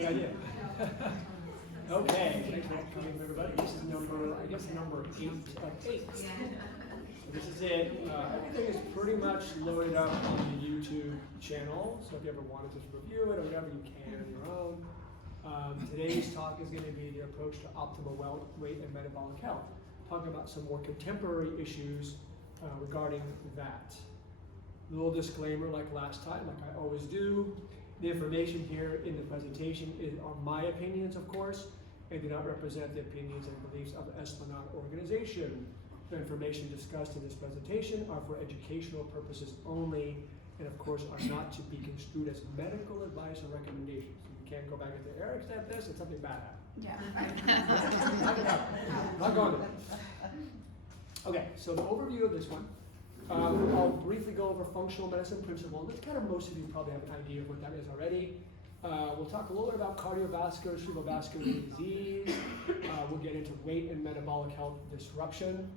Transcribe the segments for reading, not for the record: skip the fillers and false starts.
Good idea. Okay, thanks for coming, everybody. This is number 8 of 8. So this is it. Everything is pretty much loaded up on the YouTube channel, so if you ever wanted to review it or whatever, you can on your own. Today's talk is going to be the approach to optimal weight and metabolic health. Talking about some more contemporary issues regarding that. A little disclaimer like last time, like I always do. The information here in the presentation are my opinions, of course, and do not represent the opinions and beliefs of the Esplanade organization. The information discussed in this presentation are for educational purposes only, and of course are not to be construed as medical advice or recommendations. You can't go back and say, Eric said this, and something bad happened. Yeah. Not going there. Okay, so the overview of this one. I'll briefly go over functional medicine principle. That's kind of most of you probably have an idea of what that is already. We'll talk a little bit about cardiovascular, cerebrovascular disease. We'll get into weight and metabolic health disruption,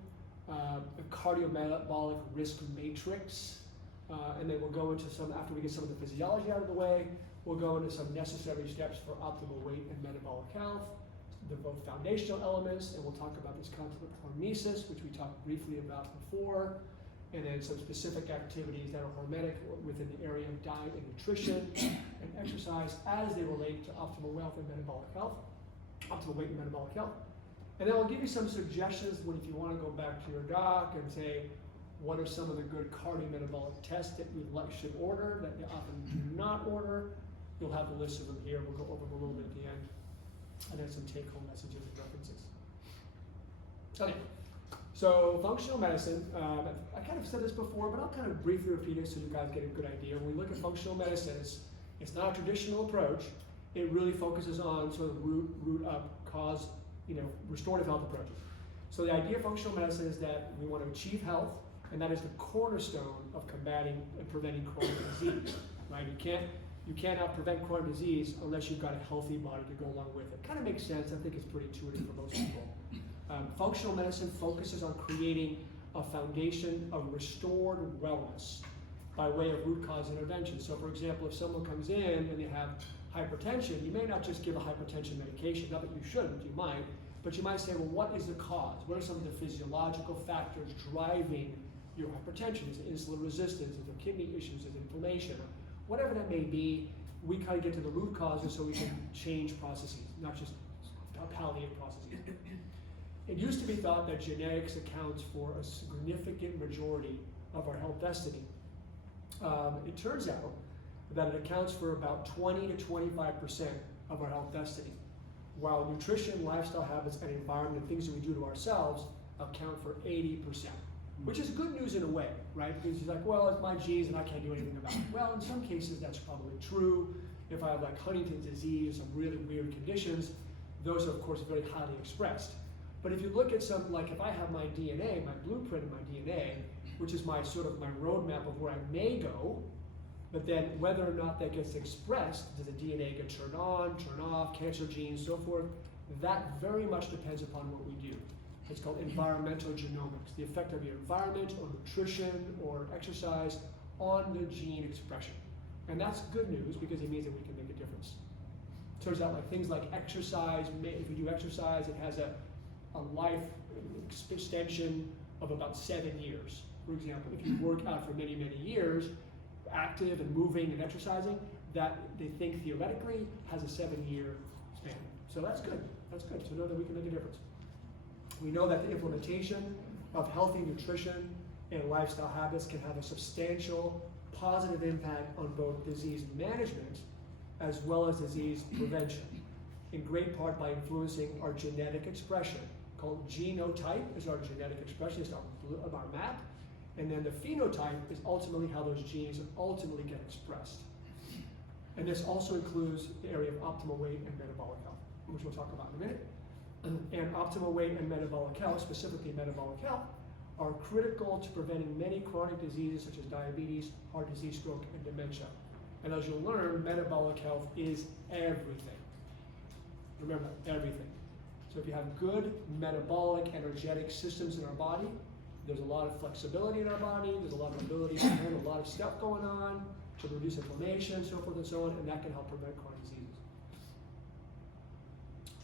a cardiometabolic risk matrix, and then we'll go into after we get some of the physiology out of the way, we'll go into some necessary steps for optimal weight and metabolic health. They're both foundational elements, and we'll talk about this concept of hormesis, which we talked briefly about before, and then some specific activities that are hormetic within the area of diet and nutrition and exercise as they relate to optimal wealth and metabolic health, optimal weight and metabolic health. And then I'll give you some suggestions if you want to go back to your doc and say, what are some of the good cardiometabolic tests that you should order that you often do not order? You'll have a list of them here. We'll go over them a little bit at the end. And then some take-home messages and references. Okay. So functional medicine, I kind of said this before, but I'll kind of briefly repeat it so you guys get a good idea. When we look at functional medicine, it's not a traditional approach. It really focuses on sort of root up, cause, restorative health approaches. So the idea of functional medicine is that we want to achieve health, and that is the cornerstone of combating and preventing chronic disease. Right? You cannot prevent chronic disease unless you've got a healthy body to go along with it. Kind of makes sense. I think it's pretty intuitive for most people. Functional medicine focuses on creating a foundation of restored wellness by way of root cause intervention. So for example, if someone comes in and they have hypertension, you may not just give a hypertension medication, not that you shouldn't, you might, but you might say, well, what is the cause? What are some of the physiological factors driving your hypertension? Is it insulin resistance? Is there kidney issues? Is it inflammation? Whatever that may be, we kind of get to the root causes so we can change processes, not just palliate processes. It used to be thought that genetics accounts for a significant majority of our health destiny. It turns out that it accounts for about 20 to 25% of our health destiny, while nutrition, lifestyle habits, and environment, things that we do to ourselves, account for 80%, which is good news in a way, right? Because you're like, well, it's my genes and I can't do anything about it. Well, in some cases, that's probably true. If I have like Huntington's disease, some really weird conditions, those are, of course, very highly expressed. But if you look at something like if I have my DNA, my blueprint of my DNA, which is my sort of my roadmap of where I may go, but then whether or not that gets expressed, does the DNA get turned on, turn off, cancer genes, so forth, that very much depends upon what we do. It's called environmental genomics, the effect of your environment or nutrition or exercise on the gene expression. And that's good news because it means that we can make a difference. Turns out like things like exercise, if you do exercise, it has a life extension of about 7 years. For example, if you work out for many, many years, active and moving and exercising, that they think theoretically has a 7-year span. So that's good. That's good. So know that we can make a difference. We know that the implementation of healthy nutrition and lifestyle habits can have a substantial positive impact on both disease management as well as disease prevention, in great part by influencing our genetic expression. Called genotype is our genetic expression, it's of our map, and then the phenotype is ultimately how those genes ultimately get expressed. And this also includes the area of optimal weight and metabolic health, which we'll talk about in a minute. And optimal weight and metabolic health, specifically metabolic health, are critical to preventing many chronic diseases such as diabetes, heart disease, stroke, and dementia. And as you'll learn, metabolic health is everything. Remember, everything. So if you have good metabolic, energetic systems in our body, there's a lot of flexibility in our body, there's a lot of ability to handle a lot of stuff going on, to reduce inflammation, so forth and so on, and that can help prevent chronic diseases.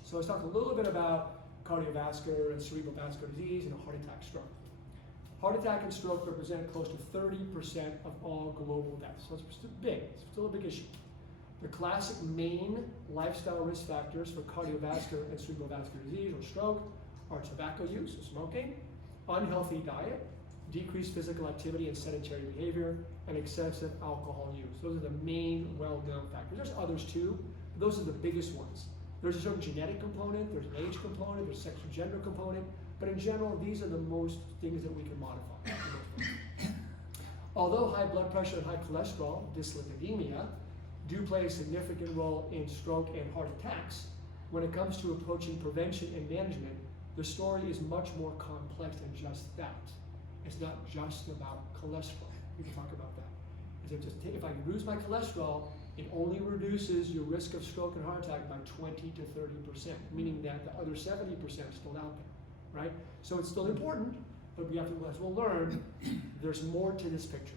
So let's talk a little bit about cardiovascular and cerebral vascular disease and heart attack, stroke. Heart attack and stroke represent close to 30% of all global deaths. So it's big, it's still a big issue. The classic main lifestyle risk factors for cardiovascular and cerebral vascular disease or stroke are tobacco use, so smoking, unhealthy diet, decreased physical activity and sedentary behavior, and excessive alcohol use. Those are the main well-known factors. There's others too, but those are the biggest ones. There's a certain genetic component, there's an age component, there's a sex or gender component, but in general, these are the most things that we can modify. Although high blood pressure and high cholesterol, dyslipidemia, do play a significant role in stroke and heart attacks, when it comes to approaching prevention and management, the story is much more complex than just that. It's not just about cholesterol. We can talk about that. If I reduce my cholesterol, it only reduces your risk of stroke and heart attack by 20 to 30%, meaning that the other 70% is still out there, right? So it's still important, but we have to, as we'll learn, there's more to this picture.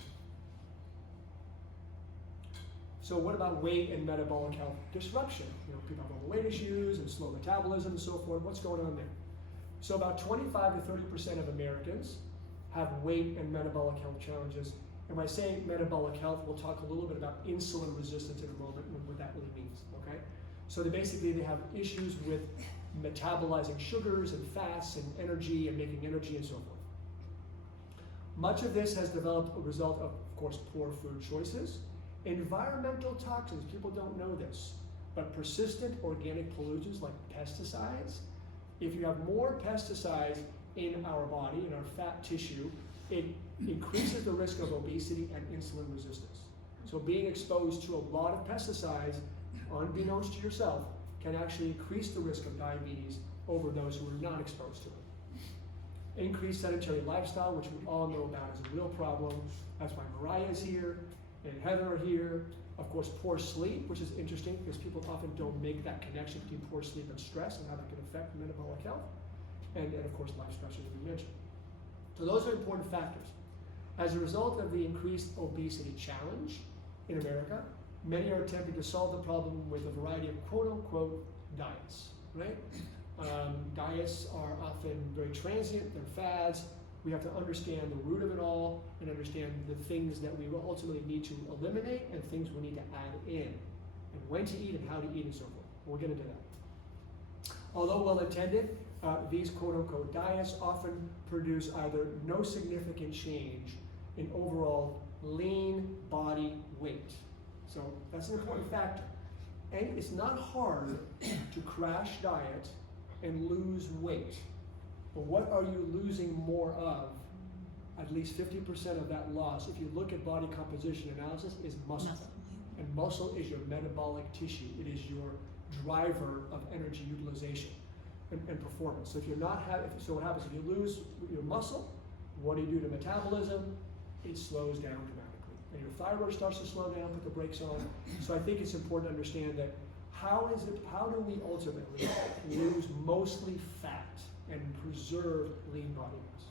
So what about weight and metabolic health disruption? You know, people have overweight issues and slow metabolism and so forth. What's going on there? So about 25 to 30% of Americans have weight and metabolic health challenges. And when I say metabolic health, we'll talk a little bit about insulin resistance in a moment and what that really means, okay? So they have issues with metabolizing sugars and fats and energy and making energy and so forth. Much of this has developed a result of course, poor food choices. Environmental toxins, people don't know this, but persistent organic pollutants like pesticides. If you have more pesticides in our body, in our fat tissue, it increases the risk of obesity and insulin resistance. So being exposed to a lot of pesticides, unbeknownst to yourself, can actually increase the risk of diabetes over those who are not exposed to it. Increased sedentary lifestyle, which we all know about, is a real problem. That's why Mariah is here and Heather are here. Of course, poor sleep, which is interesting because people often don't make that connection between poor sleep and stress and how that can affect metabolic health. And of course, life stressors, as we mentioned. So those are important factors. As a result of the increased obesity challenge in America, many are attempting to solve the problem with a variety of quote-unquote diets, right? Diets are often very transient, they're fads. We have to understand the root of it all and understand the things that we will ultimately need to eliminate and things we need to add in, and when to eat and how to eat and so forth. We'll get into that. Although well-intended, these quote-unquote diets often produce either no significant change in overall lean body weight. So that's an important factor. And it's not hard to crash diet and lose weight. But what are you losing more of? At least 50% of that loss, if you look at body composition analysis, is muscle. And muscle is your metabolic tissue. It is your driver of energy utilization and performance. So if you're not having, so what happens if you lose your muscle? What do you do to metabolism? It slows down dramatically. And your thyroid starts to slow down, put the brakes on. So I think it's important to understand that how do we ultimately lose mostly fat and preserve lean body mass?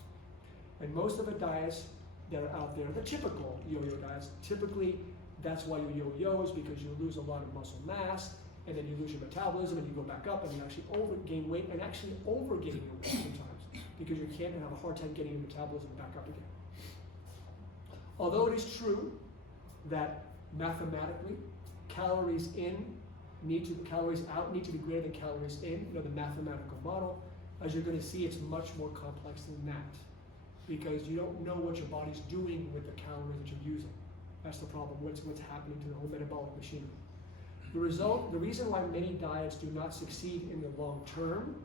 And most of the diets that are out there, the typical yo-yo diets, typically that's why you yo-yos, because you lose a lot of muscle mass, and then you lose your metabolism, and you go back up, and you actually gain weight, and actually overgain your weight sometimes, because you can't have a hard time getting your metabolism back up again. Although it is true that mathematically, calories out need to be greater than calories in, the mathematical model, as you're going to see, it's much more complex than that, because you don't know what your body's doing with the calories that you're using. That's the problem, what's happening to the whole metabolic machinery. The reason why many diets do not succeed in the long term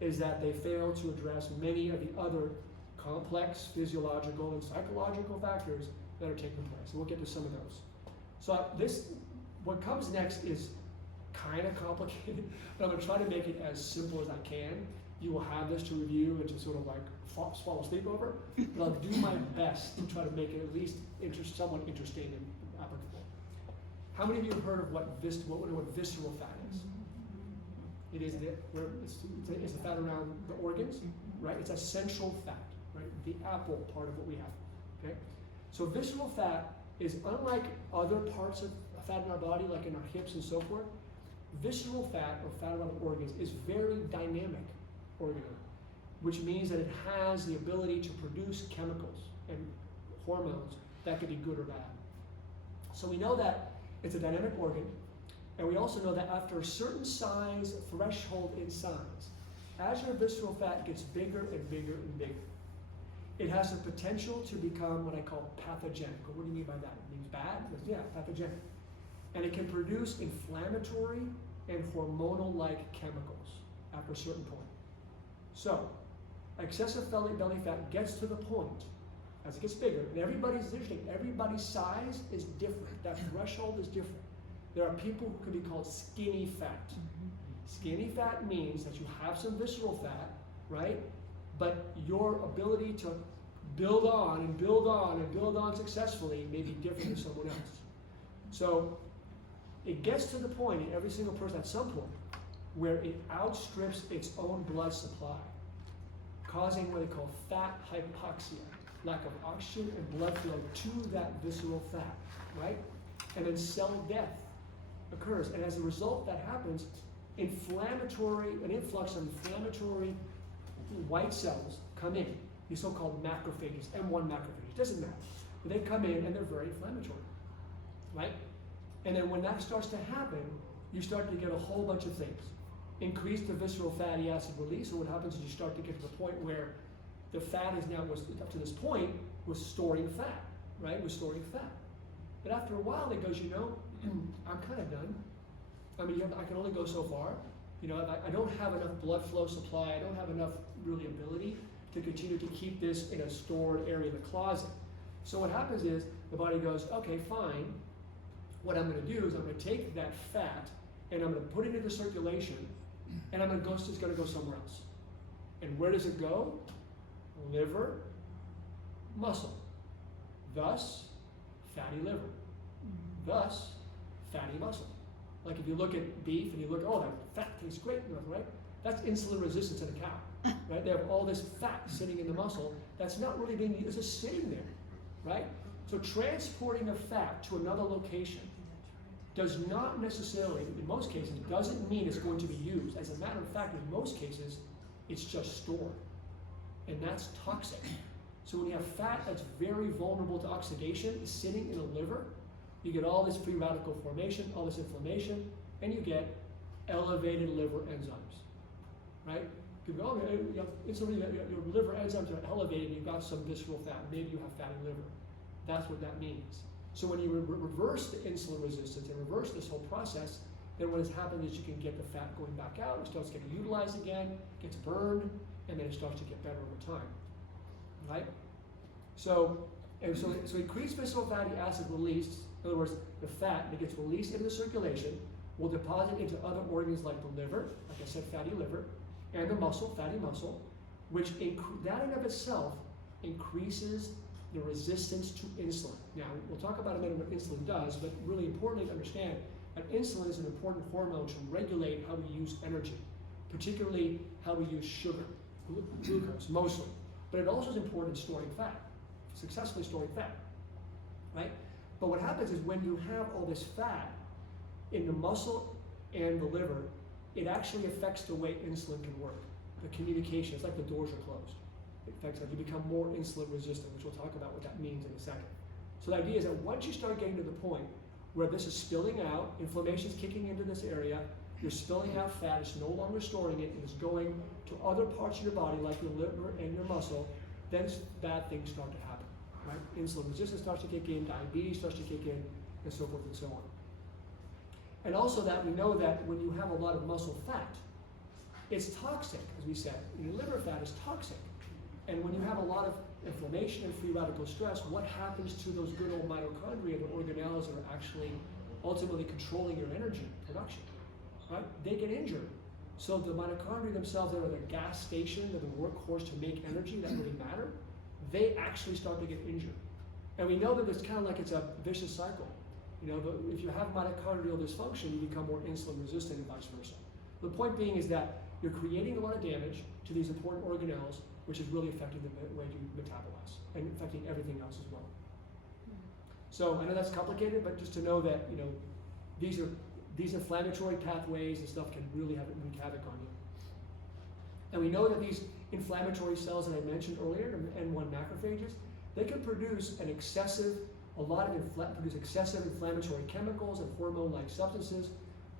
is that they fail to address many of the other complex physiological and psychological factors that are taking place. And we'll get to some of those. So what comes next is kind of complicated, but I'm going to try to make it as simple as I can. You will have this to review and to sort of like fall asleep over, but I'll do my best to try to make it at least somewhat interesting and applicable. How many of you have heard of what visceral fat is? It is it's the fat around the organs, right? It's a central fat, right? The apple part of what we have, okay? So visceral fat is unlike other parts of fat in our body, like in our hips and so forth. visceral fat, or fat around the organs, is very dynamic organelle, which means that it has the ability to produce chemicals and hormones that can be good or bad. So we know that it's a dynamic organ, and we also know that after a certain size, threshold in size, as your visceral fat gets bigger and bigger and bigger, it has the potential to become what I call pathogenic. What do you mean by that? It means bad? Yeah, pathogenic. And it can produce inflammatory and hormonal-like chemicals after a certain point. So, excessive belly fat gets to the point, as it gets bigger, and everybody's size is different. That threshold is different. There are people who can be called skinny fat. Skinny fat means that you have some visceral fat, right? But your ability to build on and build on and build on successfully may be different than someone else. So it gets to the point in every single person at some point where it outstrips its own blood supply, causing what they call fat hypoxia, lack of oxygen and blood flow to that visceral fat, right? And then cell death occurs. And as a result, that happens, an influx of inflammatory white cells come in, these so-called macrophages, M1 macrophages, doesn't matter. But they come in and they're very inflammatory, right? And then when that starts to happen, you start to get a whole bunch of things. Increase the visceral fatty acid release, so what happens is you start to get to the point where the fat is now, up to this point, was storing fat, right? Was storing fat. But after a while it goes, I'm kind of done. I mean, I can only go so far. I don't have enough blood flow supply. I don't have enough really ability to continue to keep this in a stored area in the closet. So what happens is the body goes, okay, fine. What I'm going to do is I'm going to take that fat and I'm going to put it into circulation, and I'm going to go. It's going to go somewhere else. And where does it go? Liver, muscle. Thus, fatty liver. Thus, fatty muscle. Like if you look at beef and you look, oh, that fat tastes great, right? That's insulin resistance in a cow, right? They have all this fat sitting in the muscle that's not really being used, it's just sitting there, right? So transporting a fat to another location does not necessarily, in most cases, doesn't mean it's going to be used. As a matter of fact, in most cases, it's just stored, and that's toxic. So when you have fat that's very vulnerable to oxidation sitting in the liver, you get all this free radical formation, all this inflammation, and you get elevated liver enzymes, right? You go, your liver enzymes are elevated, and you've got some visceral fat. Maybe you have fatty liver. That's what that means. So when you reverse the insulin resistance and reverse this whole process, then what has happened is you can get the fat going back out. It starts getting utilized again, gets burned, and then it starts to get better over time, right? So increased visceral fatty acid release. In other words, the fat that gets released into the circulation will deposit into other organs like the liver, like I said, fatty liver, and the muscle, fatty muscle, which that in of itself increases the resistance to insulin. Now, we'll talk about in a minute what insulin does, but really importantly to understand that insulin is an important hormone to regulate how we use energy, particularly how we use sugar, glucose, mostly. But it also is important in storing fat, successfully storing fat, right? But what happens is when you have all this fat in the muscle and the liver, it actually affects the way insulin can work. The communication, it's like the doors are closed. It affects that you become more insulin resistant, which we'll talk about what that means in a second. So the idea is that once you start getting to the point where this is spilling out, inflammation is kicking into this area, you're spilling out fat, it's no longer storing it, and it's going to other parts of your body like your liver and your muscle, then bad things start to happen. Right? Insulin resistance starts to kick in, diabetes starts to kick in, and so forth and so on. And also that we know that when you have a lot of muscle fat, it's toxic, as we said. Your liver fat is toxic. And when you have a lot of inflammation and free radical stress, what happens to those good old mitochondria, the organelles that are actually ultimately controlling your energy production? Right? They get injured. So the mitochondria themselves that are the gas station, they're the workhorse to make energy that really matter, they actually start to get injured. And we know that it's kind of like it's a vicious cycle. If you have mitochondrial dysfunction, you become more insulin resistant and vice versa. The point being is that you're creating a lot of damage to these important organelles, which is really affecting the way you metabolize and affecting everything else as well. So I know that's complicated, but just to know that these are these inflammatory pathways and stuff can really wreak havoc on you. And we know that these inflammatory cells that I mentioned earlier, N1 macrophages, they can produce produce excessive inflammatory chemicals and hormone-like substances,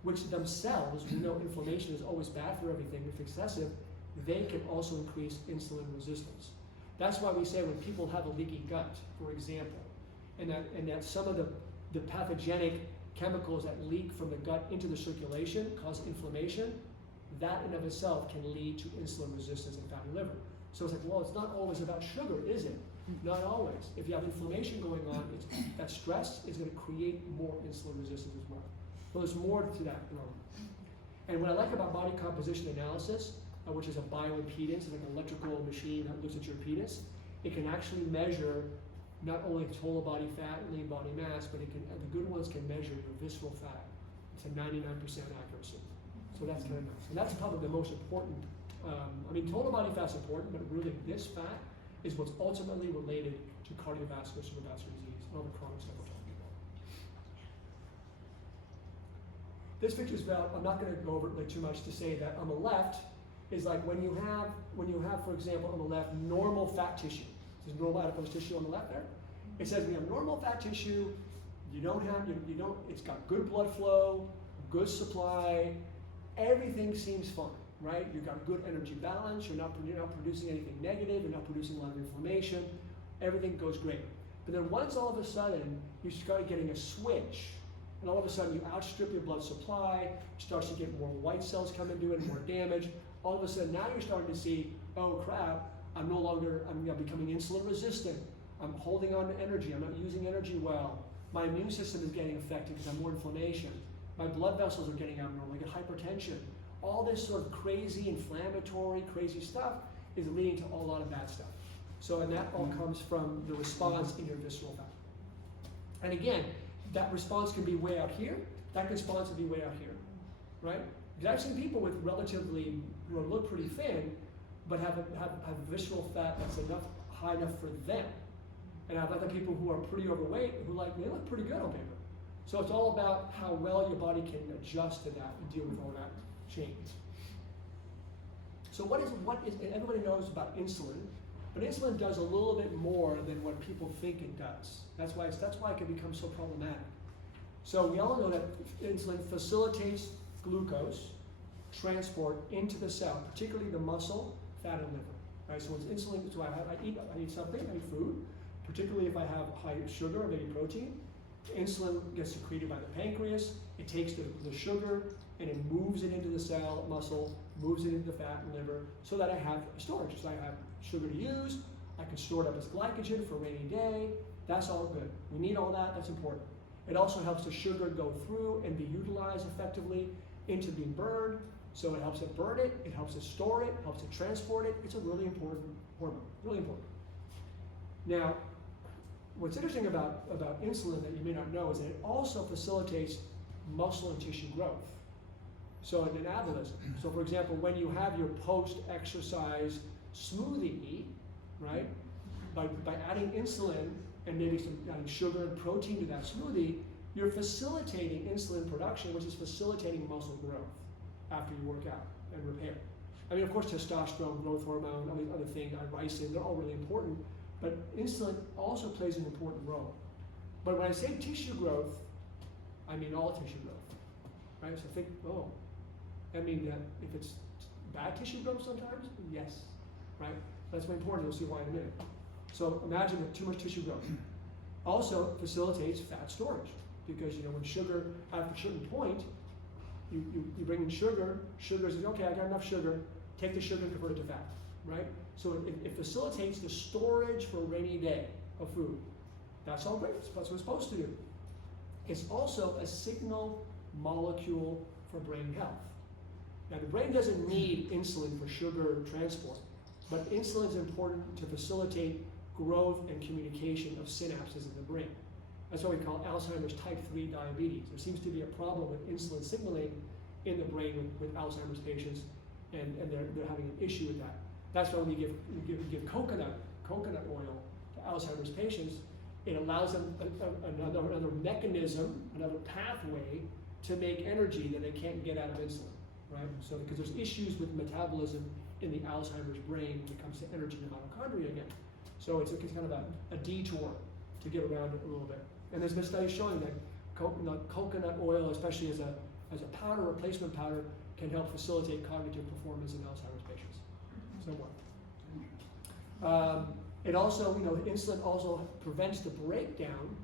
which themselves, we know inflammation is always bad for everything. If excessive, they can also increase insulin resistance. That's why we say when people have a leaky gut, for example, and that some of the pathogenic chemicals that leak from the gut into the circulation cause inflammation, that in of itself can lead to insulin resistance and fatty liver. So it's like, well, it's not always about sugar, is it? Not always. If you have inflammation going on, that stress is going to create more insulin resistance as well. So there's more to that. And what I like about body composition analysis, which is a bioimpedance, it's like an electrical machine that looks at your impedance, it can actually measure not only total body fat, lean body mass, but the good ones can measure your visceral fat. It's a 99% accuracy. So that's kind of nice. And that's probably the most important. Total body fat's important, but really this fat is what's ultimately related to cardiovascular, cerebrovascular disease, and all the chronic stuff we're talking about. This picture is about, I'm not going to go over it too much to say that on the left is like when you have, for example, on the left, normal fat tissue. There's normal adipose tissue on the left there. It says we have normal fat tissue, it's got good blood flow, good supply, everything seems fine, right? You've got good energy balance, you're not producing anything negative, you're not producing a lot of inflammation, everything goes great. But then once all of a sudden you start getting a switch, and all of a sudden you outstrip your blood supply, you start to get more white cells come into it, more damage, all of a sudden now you're starting to see, oh crap, I'm becoming insulin resistant. I'm holding on to energy. I'm not using energy well. My immune system is getting affected because I have more inflammation. My blood vessels are getting abnormal. I get hypertension. All this sort of crazy inflammatory, crazy stuff is leading to a lot of bad stuff. So, and that all comes from the response in your visceral fat. And again, that response can be way out here. That response can be way out here, right? Because I've seen people with relatively, who look pretty thin, but have visceral fat that's high enough for them. And I have other people who are pretty overweight who they look pretty good on paper. So it's all about how well your body can adjust to that and deal with all that change. So what is everybody knows about insulin, but insulin does a little bit more than what people think it does. That's why it can become so problematic. So we all know that insulin facilitates glucose transport into the cell, particularly the muscle, fat, and liver. Right? So when insulin, I eat something, I eat food, particularly if I have high sugar or maybe protein. Insulin gets secreted by the pancreas. It takes the sugar and it moves it into the cell, muscle, moves it into the fat and liver, so that I have storage. So I have sugar to use. I can store it up as glycogen for a rainy day. That's all good. We need all that. That's important. It also helps the sugar go through and be utilized effectively into being burned. So it helps it burn it, it helps it store it, helps it transport it. It's a really important hormone, really important. Now, what's interesting about insulin that you may not know is that it also facilitates muscle and tissue growth. So in anabolism. So for example, when you have your post-exercise smoothie, right, by adding insulin and maybe adding sugar and protein to that smoothie, you're facilitating insulin production, which is facilitating muscle growth after you work out and repair. I mean, of course, testosterone, growth hormone, all these other things, ricin, they're all really important, but insulin also plays an important role. But when I say tissue growth, I mean all tissue growth, right? So think, I mean that if it's bad tissue growth sometimes, yes, right? That's very important, you'll see why in a minute. So imagine that too much tissue growth. Also facilitates fat storage, because when sugar, at a certain point, you bring in sugar says, okay, I got enough sugar, take the sugar and convert it to fat, right? So it facilitates the storage for a rainy day of food. That's all great, that's what it's supposed to do. It's also a signal molecule for brain health. Now the brain doesn't need insulin for sugar transport, but insulin is important to facilitate growth and communication of synapses in the brain. That's what we call Alzheimer's type 3 diabetes. There seems to be a problem with insulin signaling in the brain with Alzheimer's patients, and they're having an issue with that. That's why when you give coconut oil to Alzheimer's patients, it allows them another mechanism, another pathway to make energy that they can't get out of insulin, right? So because there's issues with metabolism in the Alzheimer's brain when it comes to energy in the mitochondria again. So it's kind of a detour to get around it a little bit. And there's been studies showing that coconut oil, especially as a powder, replacement powder, can help facilitate cognitive performance in Alzheimer's patients. Somewhat. It also, insulin also prevents the breakdown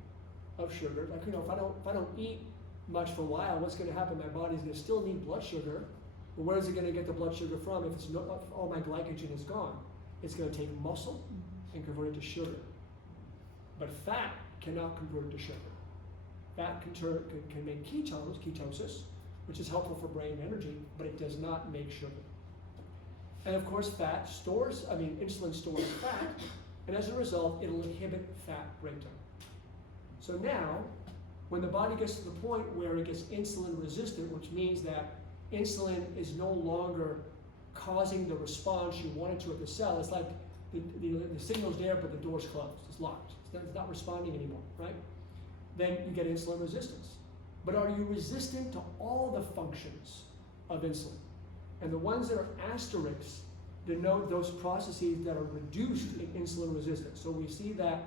of sugar. Like, if I don't eat much for a while, what's going to happen? My body's going to still need blood sugar. But where is it going to get the blood sugar from if all my glycogen is gone? It's going to take muscle and convert it to sugar. But fat cannot convert it to sugar. Fat can make ketones, ketosis, which is helpful for brain energy, but it does not make sugar. And of course, insulin stores fat, and as a result, it'll inhibit fat breakdown. So now, when the body gets to the point where it gets insulin resistant, which means that insulin is no longer causing the response you want it to at the cell, it's like the signal's there, but the door's closed, it's locked, it's not responding anymore, right? Then you get insulin resistance. But are you resistant to all the functions of insulin? And the ones that are asterisks denote those processes that are reduced in insulin resistance. So we see that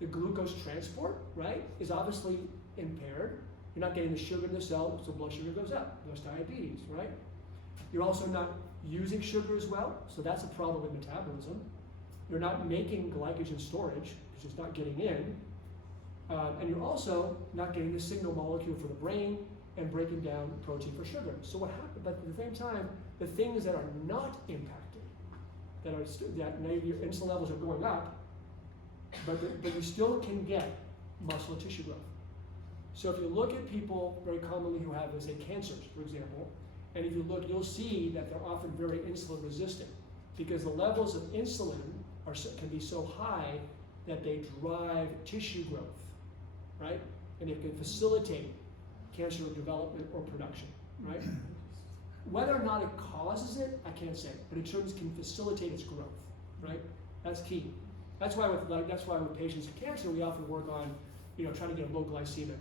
the glucose transport, right, is obviously impaired. You're not getting the sugar in the cell, so blood sugar goes up. There's diabetes, right? You're also not using sugar as well, so that's a problem with metabolism. You're not making glycogen storage, because it's not getting in. And you're also not getting the signal molecule for the brain and breaking down protein for sugar. So what happened? But at the same time, the things that are not impacted, that now your insulin levels are going up, but you still can get muscle and tissue growth. So if you look at people very commonly who have, let's say, cancers, for example, and if you look, you'll see that they're often very insulin resistant because the levels of insulin can be so high that they drive tissue growth, right? And it can facilitate cancer development or production, right? Whether or not it causes it, I can't say, but in terms can facilitate its growth, right? That's key. That's why with patients with cancer, we often work on, trying to get a low glycemic,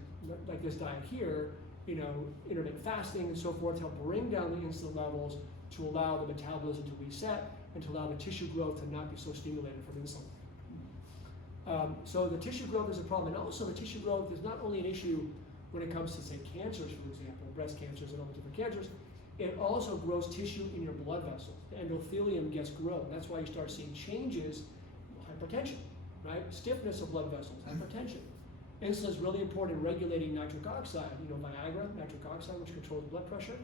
like this diet here, intermittent fasting and so forth, to help bring down the insulin levels to allow the metabolism to reset and to allow the tissue growth to not be so stimulated from insulin. So the tissue growth is a problem, and also the tissue growth is not only an issue when it comes to, say, cancers, for example, breast cancers and all the different cancers. It also grows tissue in your blood vessels. The endothelium gets grown. That's why you start seeing changes, hypertension, right? Stiffness of blood vessels, hypertension. Insulin is really important in regulating nitric oxide. Viagra, nitric oxide, which controls blood pressure.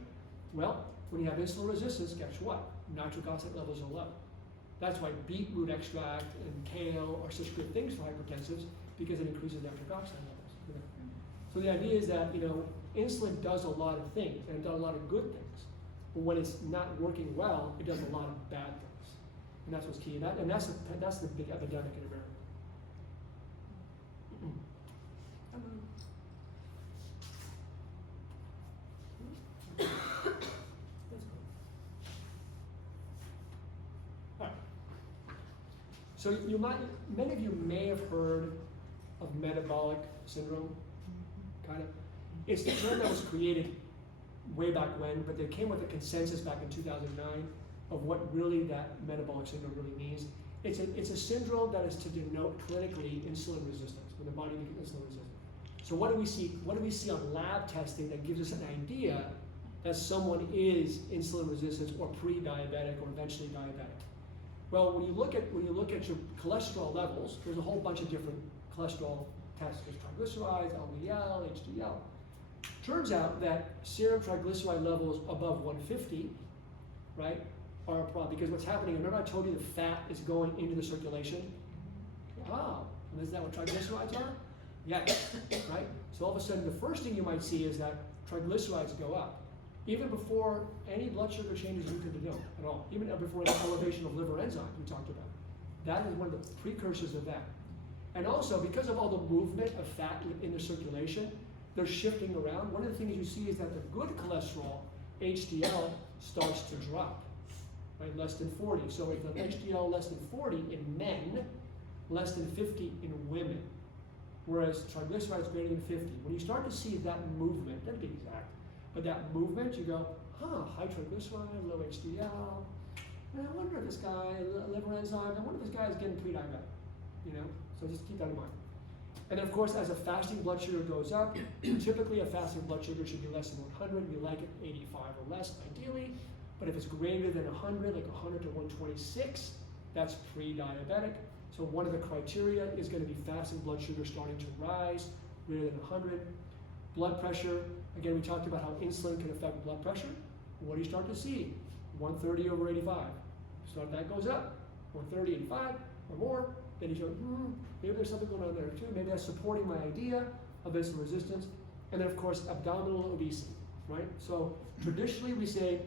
Well, when you have insulin resistance, guess what? Nitric oxide levels are low. That's why beetroot extract and kale are such good things for hypertensives, because it increases nitric oxide levels. So the idea is that insulin does a lot of things, and it does a lot of good things. But when it's not working well, it does a lot of bad things, and that's what's key. And that's the big epidemic in America. So many of you may have heard of metabolic syndrome, kind of. It's the term that was created way back when, but there came with a consensus back in 2009 of what really that metabolic syndrome really means. It's a syndrome that is to denote clinically insulin resistance, when the body becomes insulin resistant. So what do we see? What do we see on lab testing that gives us an idea that someone is insulin resistant or pre-diabetic or eventually diabetic? Well, when you look at your cholesterol levels, there's a whole bunch of different cholesterol tests. There's triglycerides, LDL, HDL. Turns out that serum triglyceride levels above 150, right, are a problem, because what's happening, remember I told you the fat is going into the circulation? Wow, and isn't that what triglycerides are? Yes, right? So all of a sudden, the first thing you might see is that triglycerides go up, even before any blood sugar changes you could do at all, even before the elevation of liver enzymes we talked about. That is one of the precursors of that. And also, because of all the movement of fat in the circulation, they're shifting around. One of the things you see is that the good cholesterol, HDL, starts to drop, right? Less than 40. So if the HDL less than 40 in men, less than 50 in women, whereas triglycerides greater than 50. When you start to see that movement, that'd be exact, But that movement, you go, high triglyceride, low HDL. And I wonder if this guy, liver enzymes, I wonder if this guy is getting pre-diabetic, So just keep that in mind. And then of course, as a fasting blood sugar goes up, typically a fasting blood sugar should be less than 100. We like it 85 or less, ideally. But if it's greater than 100, like 100 to 126, that's pre-diabetic. So one of the criteria is going to be fasting blood sugar starting to rise, greater than 100. Blood pressure, again, we talked about how insulin can affect blood pressure. What do you start to see? 130 over 85. So if that goes up, 130, 85 or more, then you go, maybe there's something going on there too. Maybe that's supporting my idea of insulin resistance. And then of course, abdominal obesity, right? So traditionally we say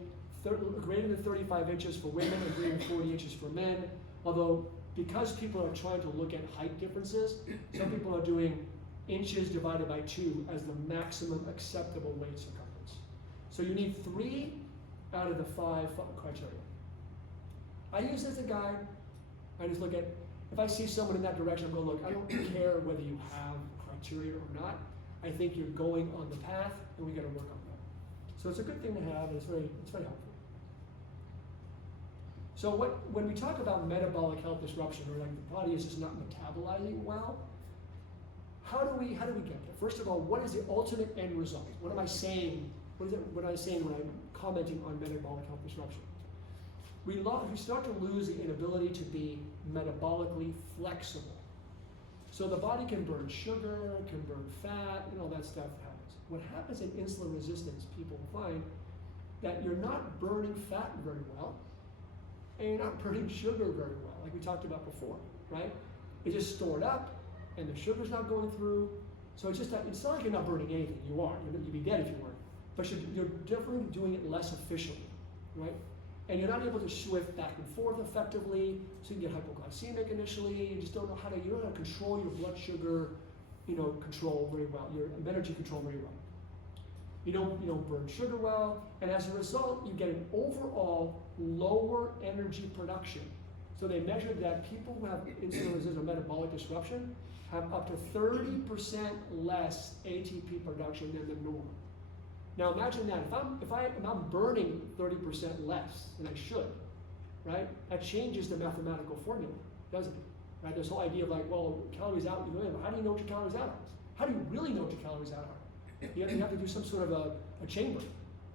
greater than 35 inches for women and greater than 40 inches for men. Although, because people are trying to look at height differences, some people are doing inches divided by 2 as the maximum acceptable waist circumference. So you need 3 out of the 5 criteria. I use this as a guide. I just look at, if I see someone in that direction, I'm going to look, I don't care whether you have criteria or not. I think you're going on the path, and we got to work on that. So it's a good thing to have, and it's very helpful. So when we talk about metabolic health disruption, or like the body is just not metabolizing well, how do we get there? First of all, what is the ultimate end result? What am I saying? What am I saying when I'm commenting on metabolic health disruption? We start to lose the inability to be metabolically flexible. So the body can burn sugar, can burn fat, and all that stuff happens. What happens in insulin resistance, people find that you're not burning fat very well, and you're not burning sugar very well, like we talked about before, right? It's just stored up, and the sugar's not going through. So it's just that, it's not like you're not burning anything. You are. You'd be dead if you weren't. But you're definitely doing it less efficiently, right? And you're not able to shift back and forth effectively, so you can get hypoglycemic initially. You just don't know how to control your blood sugar, control very well, your energy control very well. You don't burn sugar well, and as a result, you get an overall lower energy production. So they measured that people who have insulin resistance or metabolic disruption have up to 30% less ATP production than the norm. Now imagine that, if I'm burning 30% less than I should, right? That changes the mathematical formula, doesn't it? Right? This whole idea of like, well, calories out, how do you know what your calories out are? How do you really know what your calories out are? You have to do some sort of a chamber.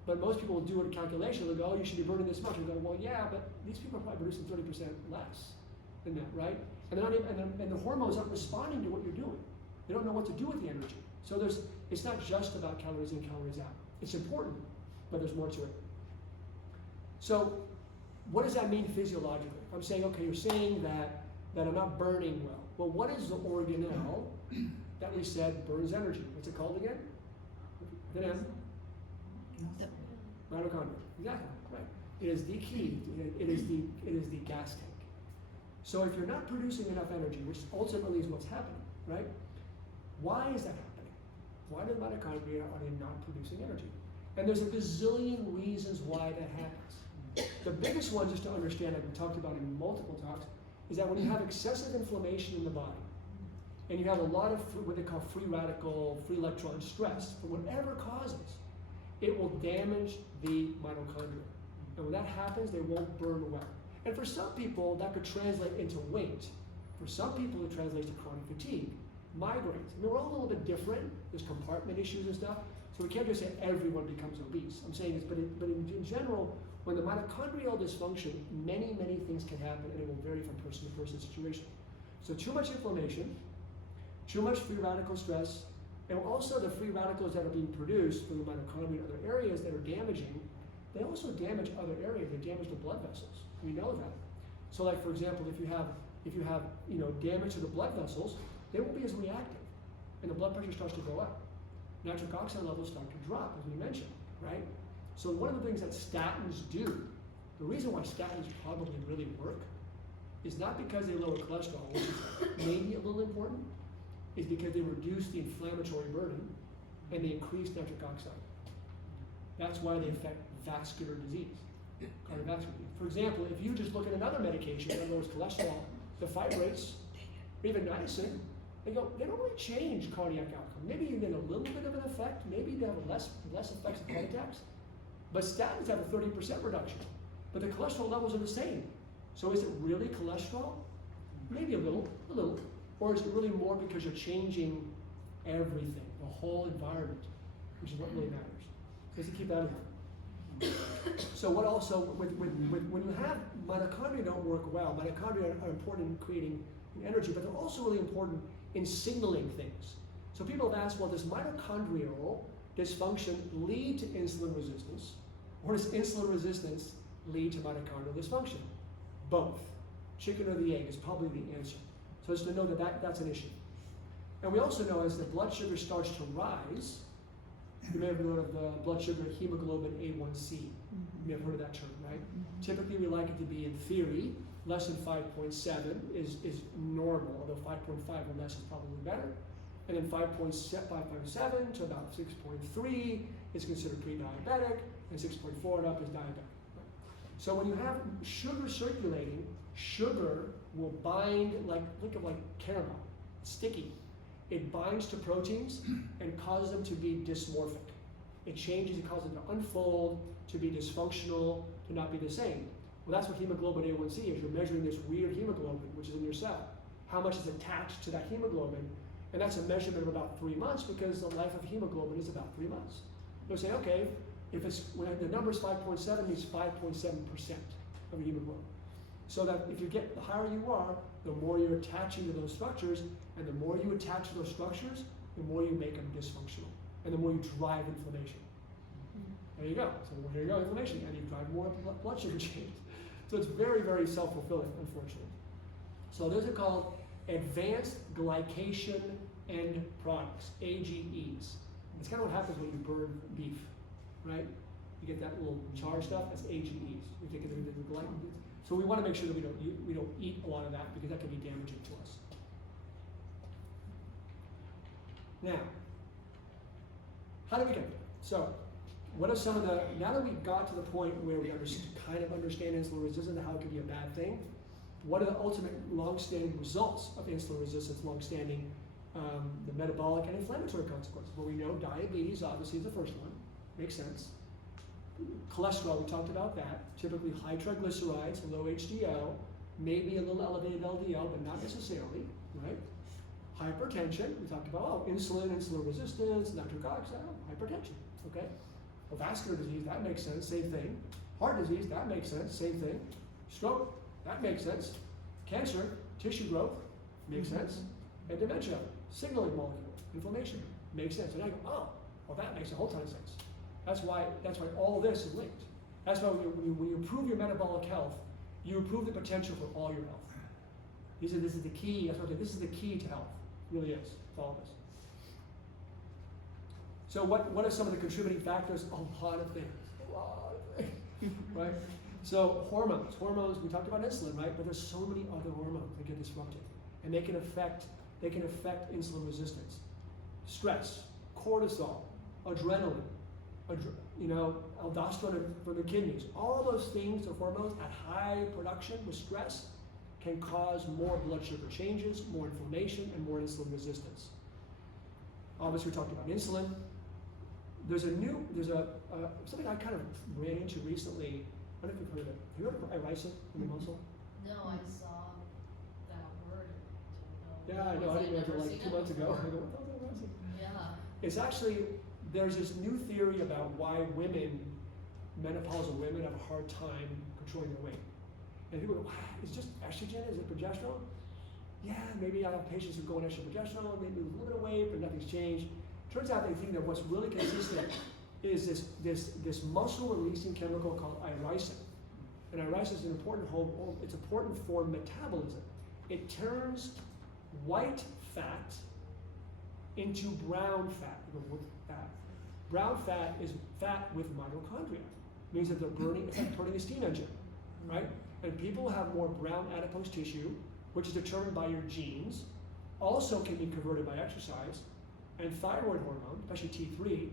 But most people will do a calculation, they'll go, oh, you should be burning this much. And go, well, yeah, but these people are probably producing 30% less than that, right? And the hormones aren't responding to what you're doing. They don't know what to do with the energy. So it's not just about calories in, calories out. It's important, but there's more to it. So what does that mean physiologically? I'm saying, okay, you're saying that I'm not burning well. Well, what is the organelle that we said burns energy? What's it called again? With an M? Mitochondria. Exactly, right. It is the key. It is the gas tank. So if you're not producing enough energy, which ultimately is what's happening, right? Why is that happening? Why do the mitochondria are they not producing energy? And there's a bazillion reasons why that happens. The biggest one, just to understand, like we talked about in multiple talks, is that when you have excessive inflammation in the body, and you have a lot of what they call free radical, free electron stress, for whatever causes, it will damage the mitochondria. And when that happens, they won't burn well. And for some people, that could translate into weight. For some people, it translates to chronic fatigue, migraines. I mean, we're all a little bit different. There's compartment issues and stuff. So we can't just say everyone becomes obese. I'm saying this, but in general, when the mitochondrial dysfunction, many things can happen, and it will vary from person to person situation. So too much inflammation, too much free radical stress, and also the free radicals that are being produced from the mitochondria in other areas that are damaging, they also damage other areas. They damage the blood vessels. We know that. So like, for example, if you have damage to the blood vessels, they won't be as reactive, and the blood pressure starts to go up. Nitric oxide levels start to drop, as we mentioned, right? So one of the things that statins do, the reason why statins probably really work, is not because they lower cholesterol, which is maybe a little important, is because they reduce the inflammatory burden and they increase nitric oxide. That's why they affect vascular disease, cardiovascular disease. For example, if you just look at another medication that lowers cholesterol, the fibrates, or even niacin, they don't really change cardiac outcome. Maybe you get a little bit of an effect, maybe they have less effects of heart attacks, but statins have a 30% reduction, but the cholesterol levels are the same. So is it really cholesterol? Maybe a little, or is it really more because you're changing everything, the whole environment, which is what really matters. Just to keep that in mind. So what also, when you have mitochondria don't work well, mitochondria are important in creating energy, but they're also really important in signaling things. So people have asked, well, does mitochondrial dysfunction lead to insulin resistance, or does insulin resistance lead to mitochondrial dysfunction? Both. Chicken or the egg is probably the answer. So just to know that's an issue. And we also know as the blood sugar starts to rise, you may have heard of the blood sugar hemoglobin A1C. You may have heard of that term, right? Typically we like it to be, in theory, less than 5.7 is normal, although 5.5 or less is probably better. And then 5.7 to about 6.3 is considered pre-diabetic, and 6.4 and up is diabetic. So when you have sugar circulating, sugar will bind, think of like caramel, sticky. It binds to proteins and causes them to be dysmorphic. It changes, it causes them to unfold, to be dysfunctional, to not be the same. Well, that's what hemoglobin A1C is. You're measuring this weird hemoglobin, which is in your cell. How much is attached to that hemoglobin? And that's a measurement of about 3 months, because the life of hemoglobin is about 3 months. You'll say, okay, when the number is 5.7, means 5.7% of the hemoglobin. So that if you get, the higher you are, the more you're attaching to those structures, and the more you attach to those structures, the more you make them dysfunctional, and the more you drive inflammation. There you go. So here you go, inflammation, and you drive more blood sugar change. So it's very, very self-fulfilling, unfortunately. So those are called advanced glycation end products, AGEs. It's kind of what happens when you burn beef, right? You get that little char stuff, that's AGEs. We think of it as glycogen. So we want to make sure that we don't eat a lot of that, because that can be damaging to us. Now, how do we get there? So, what are some of the, now that we've got to the point where we kind of understand insulin resistance and how it can be a bad thing, what are the ultimate long-standing results of insulin resistance, long-standing the metabolic and inflammatory consequences? Well, we know diabetes obviously is the first one, makes sense. Cholesterol, we talked about that. Typically high triglycerides, low HDL, maybe a little elevated LDL, but not necessarily, right? Hypertension, we talked about, insulin resistance, nitric oxide, hypertension, okay? Well, vascular disease, that makes sense, same thing. Heart disease, that makes sense, same thing. Stroke, that makes sense. Cancer, tissue growth, makes sense. And dementia, signaling molecule, inflammation, makes sense. And I go, oh, well, that makes a whole ton of sense. That's why all this is linked. That's why when you improve your metabolic health, you improve the potential for all your health. This is the key. That's what this is the key to health. It really is. It's all of this. So what are some of the contributing factors? A lot of things. Right? So hormones. Hormones, we talked about insulin, right? But there's so many other hormones that get disrupted. And they can affect insulin resistance. Stress, cortisol, adrenaline, aldosterone from the kidneys. All those things, the hormones at high production with stress, can cause more blood sugar changes, more inflammation, and more insulin resistance. Obviously, we talked about insulin. There's something I kind of ran into recently. I don't know if you've heard of it. Have you heard of irisin in the muscle? No, I saw that word. Yeah, I know. I didn't know until like 2 months ago. I go, what the hell is irisin? Yeah. It's actually, there's this new theory about why menopausal women have a hard time controlling their weight. And people go, wow, is it just estrogen? Is it progesterone? Yeah, maybe I have patients who go on extra progesterone, they lose a little bit of weight, but nothing's changed. Turns out they think that what's really consistent is this muscle-releasing chemical called irisin. And irisin is an important hormone. It's important for metabolism. It turns white fat into brown fat. Brown fat is fat with mitochondria. It means that they're burning, it's like burning a steam engine, right? And people who have more brown adipose tissue, which is determined by your genes, also can be converted by exercise, and thyroid hormone, especially T3,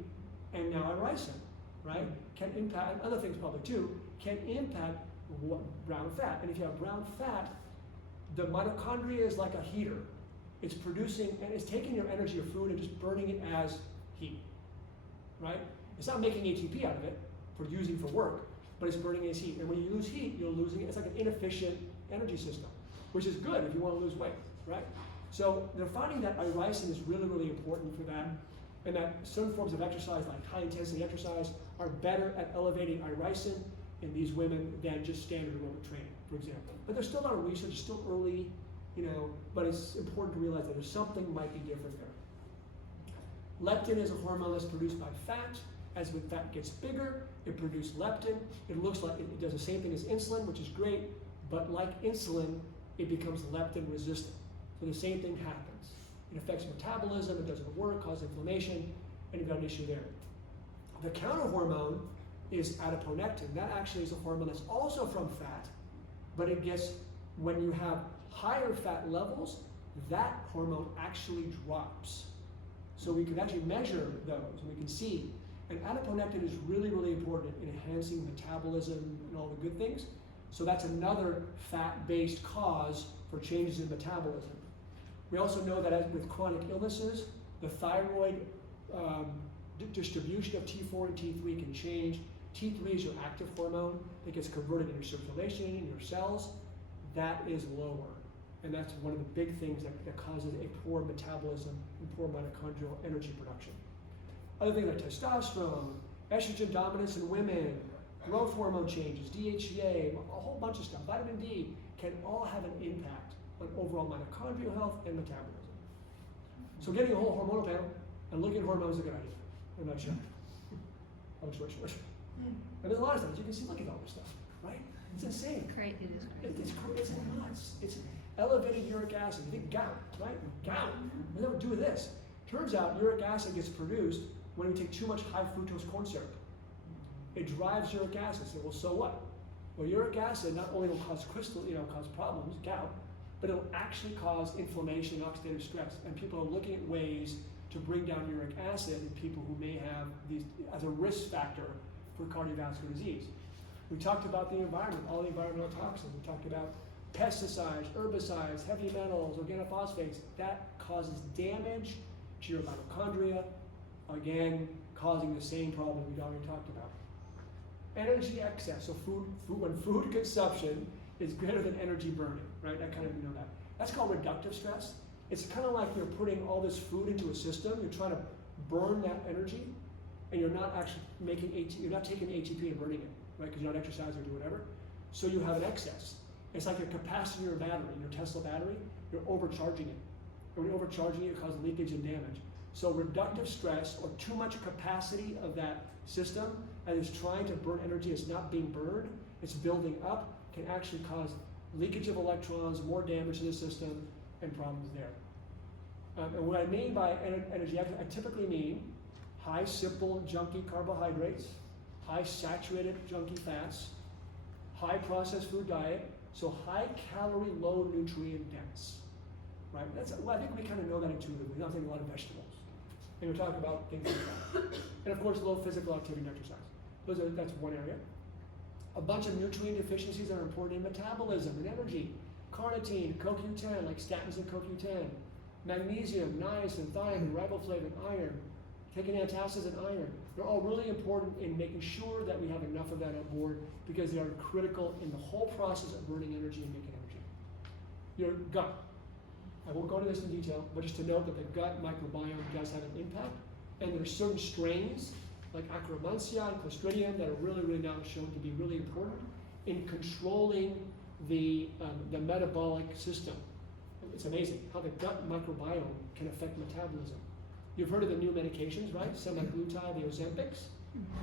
and now irisin, right? Can impact, and other things probably too, can impact brown fat. And if you have brown fat, the mitochondria is like a heater. it's producing, and it's taking your energy or food and just burning it as heat, right? It's not making ATP out of it for using for work, but it's burning it as heat. And when you lose heat, you're losing it. It's like an inefficient energy system, which is good if you want to lose weight, right? So they're finding that irisin is really, really important for that, and that certain forms of exercise, like high intensity exercise, are better at elevating irisin in these women than just standard aerobic training, for example. But there's still a lot of research, it's still early, but it's important to realize that there's something might be different there. Leptin is a hormone that's produced by fat. As the fat gets bigger, it produces leptin. It looks like it does the same thing as insulin, which is great, but like insulin, it becomes leptin resistant. So the same thing happens. It affects metabolism, it doesn't work, causes inflammation, and you've got an issue there. The counter hormone is adiponectin. That actually is a hormone that's also from fat, but it gets, when you have higher fat levels, that hormone actually drops. So we can actually measure those, and we can see. And adiponectin is really, really important in enhancing metabolism and all the good things. So that's another fat-based cause for changes in metabolism. We also know that as with chronic illnesses, the thyroid distribution of T4 and T3 can change. T3 is your active hormone that gets converted in your circulation, in your cells. That is lower. And that's one of the big things that causes a poor metabolism and poor mitochondrial energy production. Other things like testosterone, estrogen dominance in women, growth hormone changes, DHEA, a whole bunch of stuff. Vitamin D can all have an impact on overall mitochondrial health and metabolism. So getting a whole hormonal panel and looking at hormones is a good idea. I'm not sure. I'm sure. And there's a lot of stuff. You can see, look at all this stuff, right? It's insane. Great, it is great. It's nuts. It's elevated uric acid. You think gout, right? Gout. What does that do with this? Turns out uric acid gets produced when we take too much high fructose corn syrup. It drives uric acid. So, well, so what? Well, uric acid not only will cause cause problems, gout, but it'll actually cause inflammation, oxidative stress. And people are looking at ways to bring down uric acid in people who may have these as a risk factor for cardiovascular disease. We talked about the environment, all the environmental toxins. We talked about pesticides, herbicides, heavy metals, organophosphates. That causes damage to your mitochondria, again, causing the same problem we've already talked about. Energy excess, so when food consumption is greater than energy burning, right? That kind of, you know that. That's called reductive stress. It's kind of like you're putting all this food into a system, you're trying to burn that energy, and you're not actually you're not taking ATP and burning it, right? Because you're not exercising or do whatever. So you have an excess. It's like your capacity of your battery, your Tesla battery, you're overcharging it. And when you're overcharging it, it causes leakage and damage. So reductive stress, or too much capacity of that system, and it's trying to burn energy, it's not being burned, it's building up, can actually cause leakage of electrons, more damage to the system, and problems there. And what I mean by energy, I typically mean high simple junky carbohydrates, high saturated junky fats, high processed food diet, so high calorie, low nutrient dense, right? I think we kind of know that intuitively, not taking a lot of vegetables. And we're talking about things like that. And of course, low physical activity and exercise. That's one area. A bunch of nutrient deficiencies that are important in metabolism and energy. Carnitine, CoQ10, like statins and CoQ10. Magnesium, niacin, thiamine, riboflavin, iron. Taking antacids and iron. They're all really important in making sure that we have enough of that on board, because they are critical in the whole process of burning energy and making energy. Your gut. I won't go into this in detail, but just to note that the gut microbiome does have an impact, and there are certain strains like Akkermansia and Clostridium that are really, really now shown to be really important in controlling the metabolic system. It's amazing how the gut microbiome can affect metabolism. You've heard of the new medications, right? Semaglutide, the Ozempics.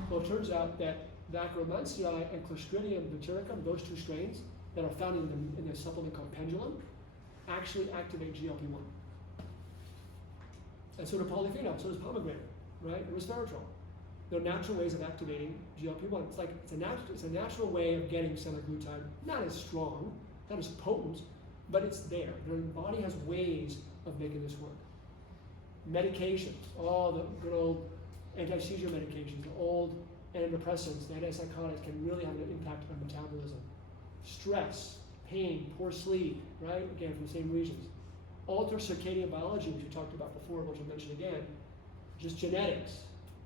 Well, it turns out that the Akkermansia and Clostridium bactericum, those two strains that are found in the supplement called Pendulum, actually activate GLP-1. And so do polyphenols, so does pomegranate, right? And resveratrol. They're natural ways of activating GLP-1. It's a natural way of getting semaglutide, not as strong, not as potent, but it's there. The body has ways of making this work. Medications, all the good old anti-seizure medications, the old antidepressants, the antipsychotics can really have an impact on metabolism. Stress, pain, poor sleep, right? Again, from the same reasons. alter circadian biology, which we talked about before, which I'll mention again, just genetics,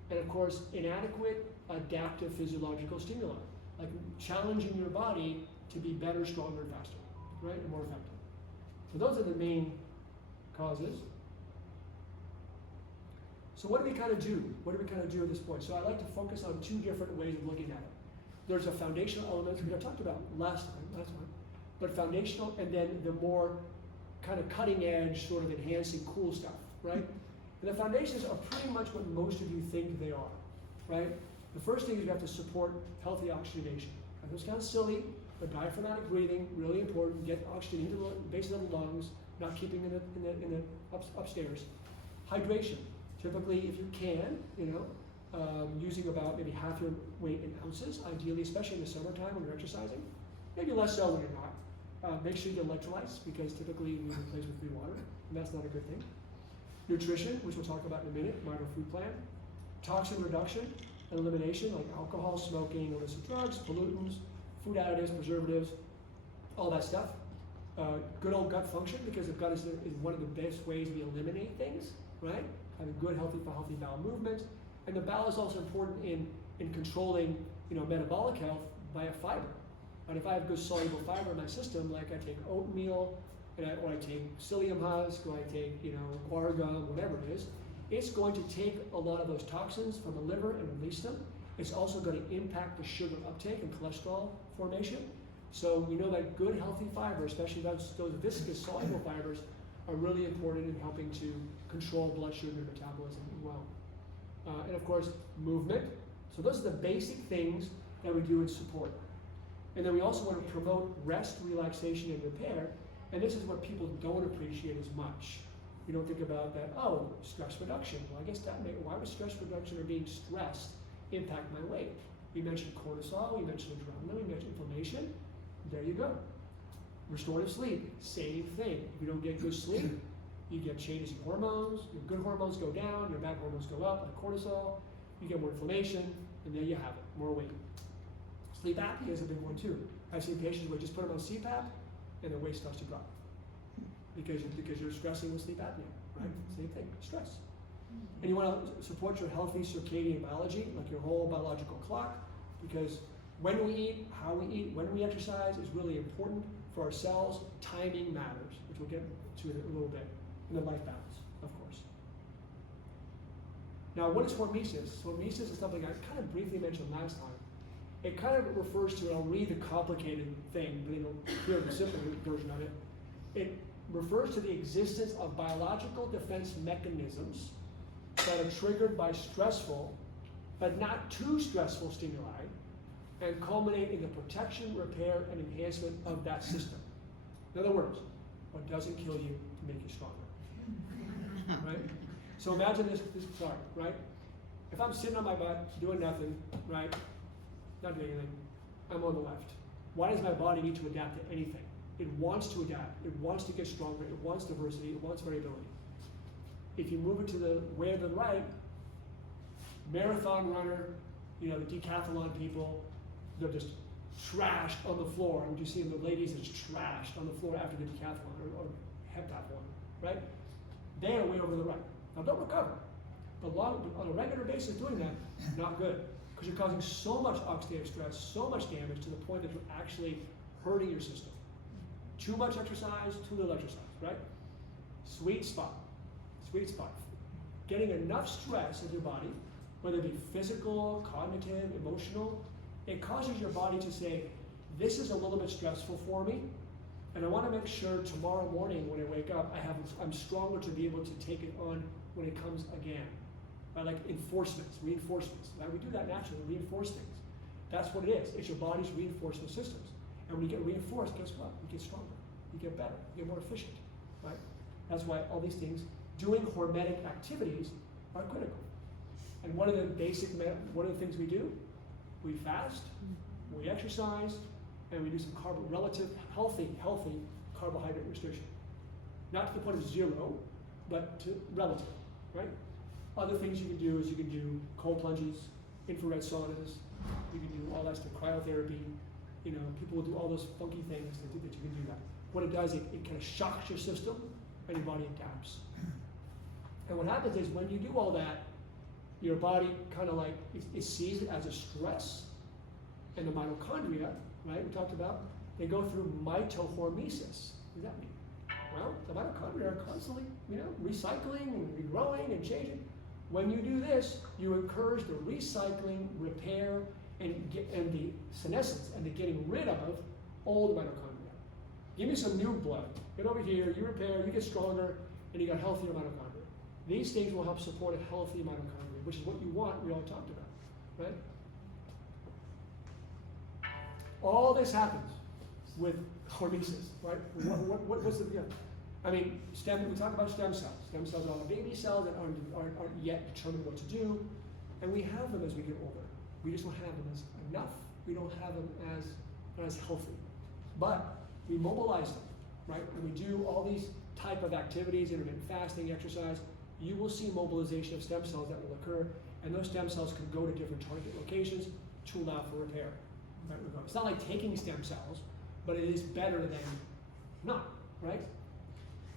and of course, inadequate adaptive physiological stimuli, like challenging your body to be better, stronger, and faster, right, and more effective. So those are the main causes. So what do we kind of do? What do we kind of do at this point? So I like to focus on two different ways of looking at it. There's a foundational element, which I talked about last time, but foundational, and then the more kind of cutting edge, sort of enhancing cool stuff, right? And the foundations are pretty much what most of you think they are, right? The first thing is you have to support healthy oxygenation. And this sounds silly, but diaphragmatic breathing, really important. Get oxygen into the base of the lungs, not keeping it in the upstairs. Hydration. Typically, if you can, using about maybe half your weight in ounces, ideally, especially in the summertime when you're exercising. Maybe less so when you're not. Make sure you get electrolytes, because typically we replace with free water, and that's not a good thing. Nutrition, which we'll talk about in a minute, minor food plan. Toxin reduction and elimination, like alcohol, smoking, illicit drugs, pollutants, food additives, preservatives, all that stuff. Good old gut function, because the gut is one of the best ways we eliminate things, right? Having good, healthy bowel movement. And the bowel is also important in controlling, metabolic health via fiber. And if I have good soluble fiber in my system, like I take oatmeal, or I take psyllium husk, or I take, guar gum, whatever it is, it's going to take a lot of those toxins from the liver and release them. It's also going to impact the sugar uptake and cholesterol formation. So we know that good, healthy fiber, especially those viscous, soluble fibers, are really important in helping to control blood sugar metabolism as well. And of course, movement. So those are the basic things that we do in support. And then we also want to promote rest, relaxation, and repair. And this is what people don't appreciate as much. We don't think about that, stress reduction. Well, I guess why would stress reduction or being stressed impact my weight? We mentioned cortisol, we mentioned adrenaline, we mentioned inflammation. There you go. Restorative sleep, same thing. If you don't get good sleep, you get changes in hormones. Your good hormones go down, your bad hormones go up, like cortisol. You get more inflammation, and there you have it, more weight. Sleep apnea is a big one too. I've seen patients where just put them on CPAP, and their weight starts to drop because you're stressing with sleep apnea, right? Same thing, stress. And you want to support your healthy circadian biology, like your whole biological clock, because when we eat, how we eat, when we exercise is really important for our cells. Timing matters, which we'll get to in a little bit. And then life balance, of course. Now, what is hormesis? Hormesis is something I kind of briefly mentioned last time. It kind of refers to, and I'll read the complicated thing, but you'll hear the simple version of it. It refers to the existence of biological defense mechanisms that are triggered by stressful, but not too stressful stimuli, and culminate in the protection, repair, and enhancement of that system. In other words, what doesn't kill you to make you stronger, right? So imagine this chart, right? If I'm sitting on my butt, doing nothing, right? Not doing anything, I'm on the left. Why does my body need to adapt to anything? It wants to adapt, it wants to get stronger, it wants diversity, it wants variability. If you move it to the way of the right, marathon runner, the decathlon people, they're just trashed on the floor. And you see the ladies that's trashed on the floor after the decathlon or heptathlon, right? They are way over the right. Now don't recover. But on a regular basis doing that, not good. Because you're causing so much oxidative stress, so much damage to the point that you're actually hurting your system. Too much exercise, too little exercise, right? Sweet spot. Sweet spot. Getting enough stress in your body, whether it be physical, cognitive, emotional, it causes your body to say, this is a little bit stressful for me, and I want to make sure tomorrow morning when I wake up, I'm stronger to be able to take it on when it comes again. Right? Like reinforcements. Right? We do that naturally, we reinforce things. That's what it is. It's your body's reinforcement systems. And when you get reinforced, guess what? You get stronger, you get better, you get more efficient. Right? That's why all these things, doing hormetic activities are critical. And one of the things we do, we fast, we exercise, and we do some relative healthy carbohydrate restriction. Not to the point of zero, but to relative, right? Other things you can do is you can do cold plunges, infrared saunas, you can do all that stuff, cryotherapy. People will do all those funky things that you can do that. What it does, it kind of shocks your system, and your body adapts. And what happens is when you do all that, your body kind of like, it sees it as a stress, and the mitochondria, right, we talked about, they go through mitohormesis. What does that mean? Well, the mitochondria are constantly, recycling and regrowing and changing. When you do this, you encourage the recycling, repair, and the senescence, and the getting rid of old mitochondria. Give me some new blood. Get over here, you repair, you get stronger, and you got healthier mitochondria. These things will help support a healthy mitochondria, which is what you want, we all talked about, right? All this happens with hormesis, right? What's the deal? I mean, we talk about stem cells. Stem cells are baby cells that aren't yet determined what to do, and we have them as we get older. We just don't have them as enough. We don't have them as healthy. But we mobilize them, right? And we do all these type of activities, intermittent fasting, exercise. You will see mobilization of stem cells that will occur, and those stem cells can go to different target locations to allow for repair. Right? It's not like taking stem cells, but it is better than not, right?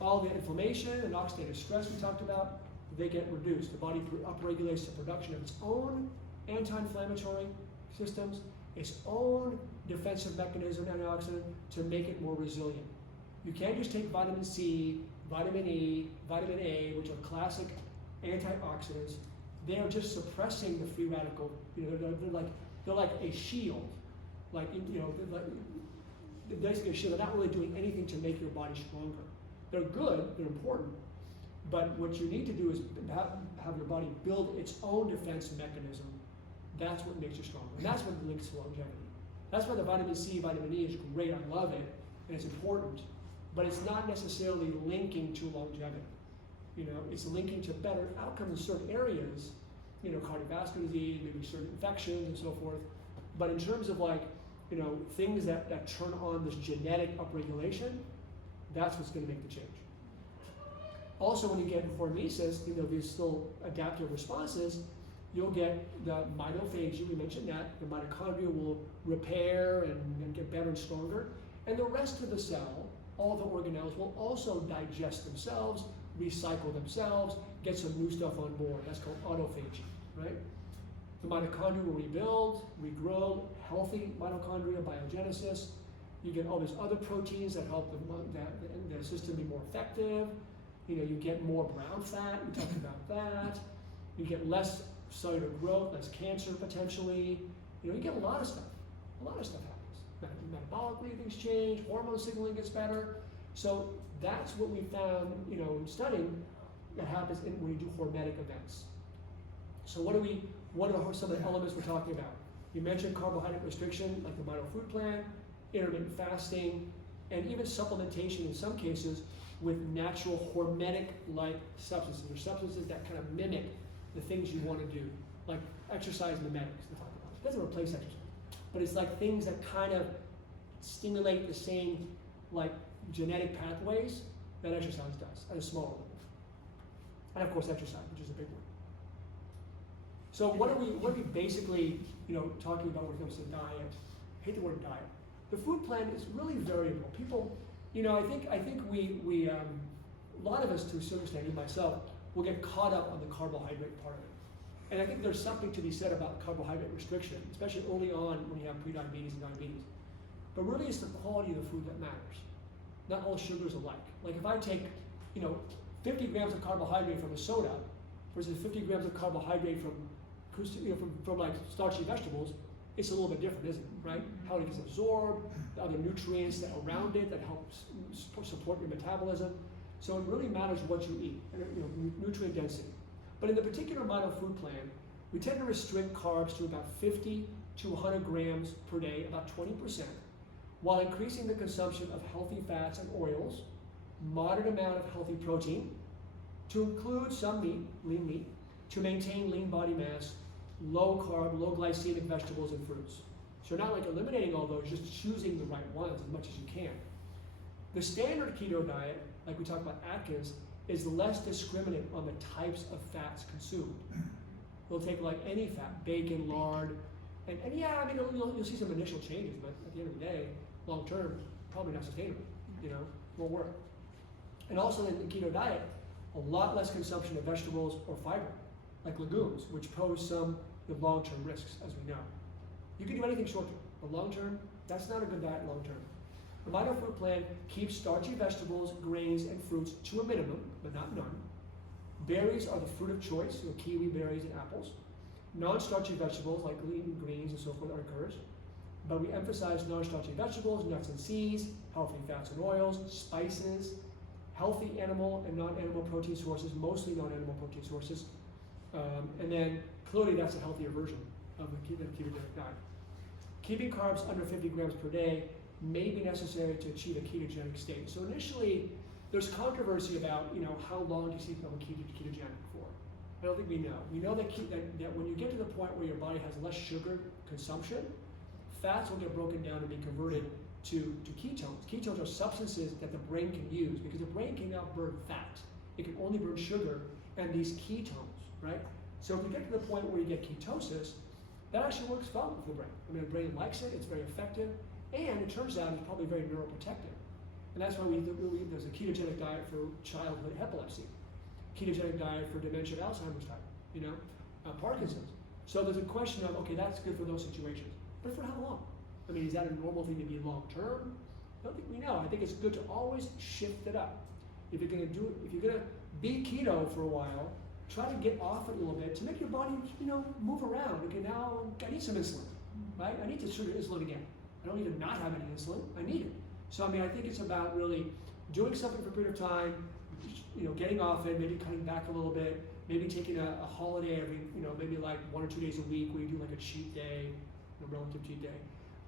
All the inflammation and oxidative stress we talked about, they get reduced. The body upregulates the production of its own anti-inflammatory systems, its own defensive mechanism, antioxidant, to make it more resilient. You can't just take vitamin C, vitamin E, vitamin A, which are classic antioxidants. They are just suppressing the free radical. They're like a shield. They're basically a shield. They're not really doing anything to make your body stronger. They're good, they're important, but what you need to do is have your body build its own defense mechanism. That's what makes you stronger. And that's what links to longevity. That's why the vitamin C, vitamin E is great. I love it, and it's important, but it's not necessarily linking to longevity. It's linking to better outcomes in certain areas, cardiovascular disease, maybe certain infections and so forth. But in terms of things that turn on this genetic upregulation, that's what's going to make the change. Also, when you get hormesis, these still adaptive responses, you'll get the mitophagy, we mentioned that. The mitochondria will repair and get better and stronger. And the rest of the cell, all the organelles, will also digest themselves, recycle themselves, get some new stuff on board. That's called autophagy, right? The mitochondria will rebuild, regrow, healthy mitochondria, biogenesis. You get all these other proteins that help the system be more effective. You get more brown fat, we talked about that. You get less cellular growth, less cancer potentially. You get a lot of stuff. A lot of stuff happens. Metabolically, things change, hormone signaling gets better. So that's what we found, in studying that happens when you do hormetic events. So what are some of the elements we're talking about? You mentioned carbohydrate restriction, like the Mito food plan, intermittent fasting, and even supplementation in some cases with natural hormetic-like substances, or substances that kind of mimic the things you want to do, like exercise mimetics. It doesn't replace exercise, but it's like things that kind of stimulate the same genetic pathways that exercise does at a smaller level. And of course exercise, which is a big one. So what are we basically talking about when it comes to diet? I hate the word diet. The food plan is really variable. People, I think we a lot of us, to a certain extent, even myself, will get caught up on the carbohydrate part of it. And I think there's something to be said about carbohydrate restriction, especially early on when you have prediabetes and diabetes. But really it's the quality of the food that matters. Not all sugars alike. Like if I take, 50 grams of carbohydrate from a soda versus 50 grams of carbohydrate from starchy vegetables, it's a little bit different, isn't it, right? How it gets absorbed, the other nutrients that are around it that help support your metabolism. So it really matters what you eat, nutrient density. But in the particular Mito food plan, we tend to restrict carbs to about 50 to 100 grams per day, about 20%, while increasing the consumption of healthy fats and oils, moderate amount of healthy protein, to include some meat, lean meat, to maintain lean body mass, low carb, low glycemic vegetables and fruits. So you're not eliminating all those, just choosing the right ones as much as you can. The standard keto diet, like we talked about Atkins, is less discriminate on the types of fats consumed. We'll take any fat, bacon, lard, and yeah, you'll see some initial changes, but at the end of the day, long term, probably not sustainable, won't work. And also in the keto diet, a lot less consumption of vegetables or fiber, like legumes, which pose some long-term risks, as we know. You can do anything short-term, but long-term, that's not a good diet long-term. The Mito food plan keeps starchy vegetables, grains, and fruits to a minimum, but not none. Berries are the fruit of choice, so kiwi berries and apples. Non-starchy vegetables like lean greens and so forth are encouraged, but we emphasize non-starchy vegetables, nuts and seeds, healthy fats and oils, spices, healthy animal and non-animal protein sources, mostly non-animal protein sources, and then clearly that's a healthier version of the ketogenic diet. Keeping carbs under 50 grams per day may be necessary to achieve a ketogenic state. So initially, there's controversy about how long do you see people ketogenic for. I don't think we know. We know that when you get to the point where your body has less sugar consumption, fats will get broken down and be converted to ketones. Ketones are substances that the brain can use because the brain cannot burn fat. It can only burn sugar and these ketones, right? So if you get to the point where you get ketosis, that actually works well with the brain. I mean, the brain likes it, it's very effective, and it turns out it's probably very neuroprotective. And that's why there's a ketogenic diet for childhood epilepsy, ketogenic diet for dementia, Alzheimer's type, Parkinson's. So there's a question of, okay, that's good for those situations, but for how long? I mean, is that a normal thing to be long term? I don't think we know. I think it's good to always shift it up. If you're gonna be keto for a while, try to get off it a little bit to make your body, move around. Okay, now I need some insulin, right? I need to trigger insulin again. I don't need to not have any insulin. I need it. So I mean, I think it's about really doing something for a period of time, getting off it, maybe cutting back a little bit, maybe taking a holiday every, maybe like 1 or 2 days a week where you do like a cheat day, a relative cheat day.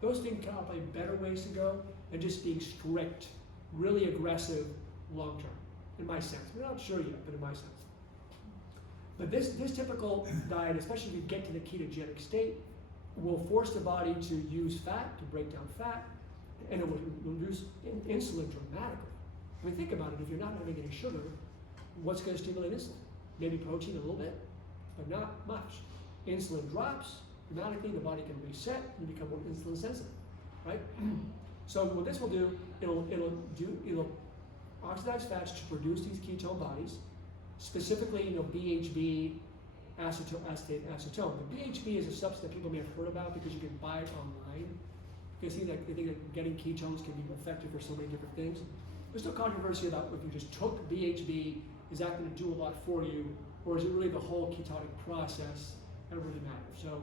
Those things are probably better ways to go than just being strict, really aggressive long term, in my sense. We're not sure yet, but in my sense. But this typical diet, especially if you get to the ketogenic state, will force the body to use fat, to break down fat, and it will reduce insulin dramatically. I mean, think about it. If you're not having any sugar, what's going to stimulate insulin? Maybe protein a little bit, but not much. Insulin drops dramatically, the body can reset, and you become more insulin sensitive, right? So what this will do, it'll oxidize fats to produce these ketone bodies, specifically, BHB, acetate, acetone. The BHB is a substance that people may have heard about because you can buy it online. You can see that they think that getting ketones can be effective for so many different things. There's no controversy about if you just took BHB, is that going to do a lot for you, or is it really the whole ketonic process that really matters? So,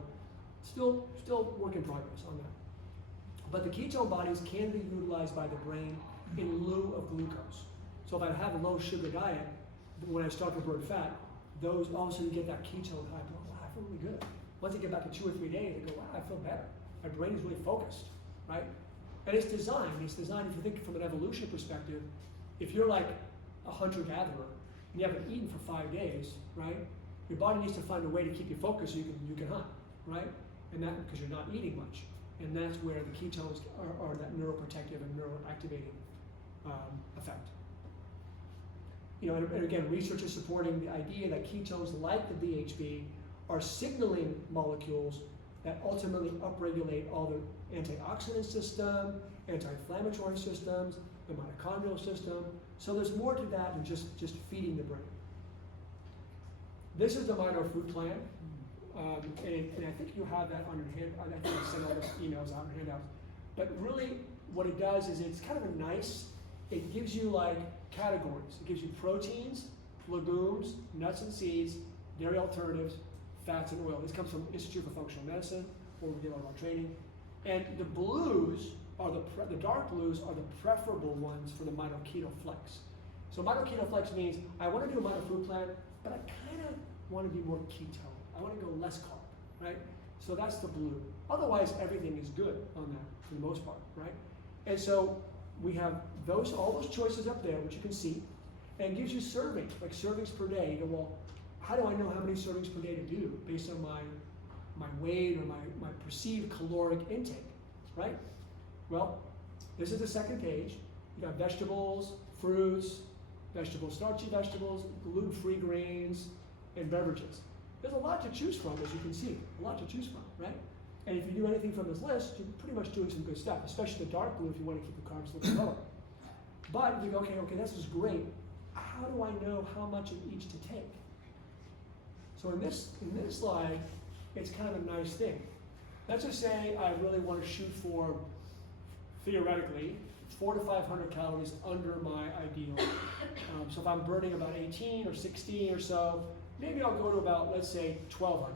still work in progress on that. But the ketone bodies can be utilized by the brain in lieu of glucose. So if I have a low sugar diet, when I start to burn fat, those all of a sudden you get that ketone high. Wow, I feel really good. Once I get back to 2 or 3 days, I go, wow, I feel better. My brain is really focused, right? And it's designed, if you think from an evolution perspective, if you're like a hunter-gatherer and you haven't eaten for 5 days, right? Your body needs to find a way to keep you focused so you can hunt, right? And that because you're not eating much. And that's where the ketones are that neuroprotective and neuroactivating effect. And again, research is supporting the idea that ketones, like the BHB, are signaling molecules that ultimately upregulate all the antioxidant system, anti-inflammatory systems, the mitochondrial system. So there's more to that than just feeding the brain. This is the Mito food plan. And I think you have that on your hand. I think I sent all the emails out and handouts. But really, what it does is it's kind of a nice, it gives you like categories. It gives you proteins, legumes, nuts and seeds, dairy alternatives, fats and oil. This comes from Institute for Functional Medicine, where we get all of our training. And the blues are the dark blues are the preferable ones for the Mito Keto Flex. So Mito Keto Flex means I want to do a Mito food plan, but I kind of want to be more keto. I want to go less carb, right? So that's the blue. Otherwise, everything is good on that for the most part, right? And so we have all those choices up there, which you can see, and it gives you servings, like servings per day. You go, well, how do I know how many servings per day to do based on my weight or my perceived caloric intake, right? Well, this is the second page. You got vegetables, fruits, starchy vegetables, gluten-free grains, and beverages. There's a lot to choose from, as you can see, a lot to choose from, right? And if you do anything from this list, you're pretty much doing some good stuff, especially the dark blue if you want to keep the carbs a little lower. But you go, okay, this is great, how do I know how much of each to take? So in this slide, it's kind of a nice thing. Let's just say I really want to shoot for, theoretically, 400 to 500 calories under my ideal. So if I'm burning about 18 or 16 or so, maybe I'll go to about, let's say, 1200.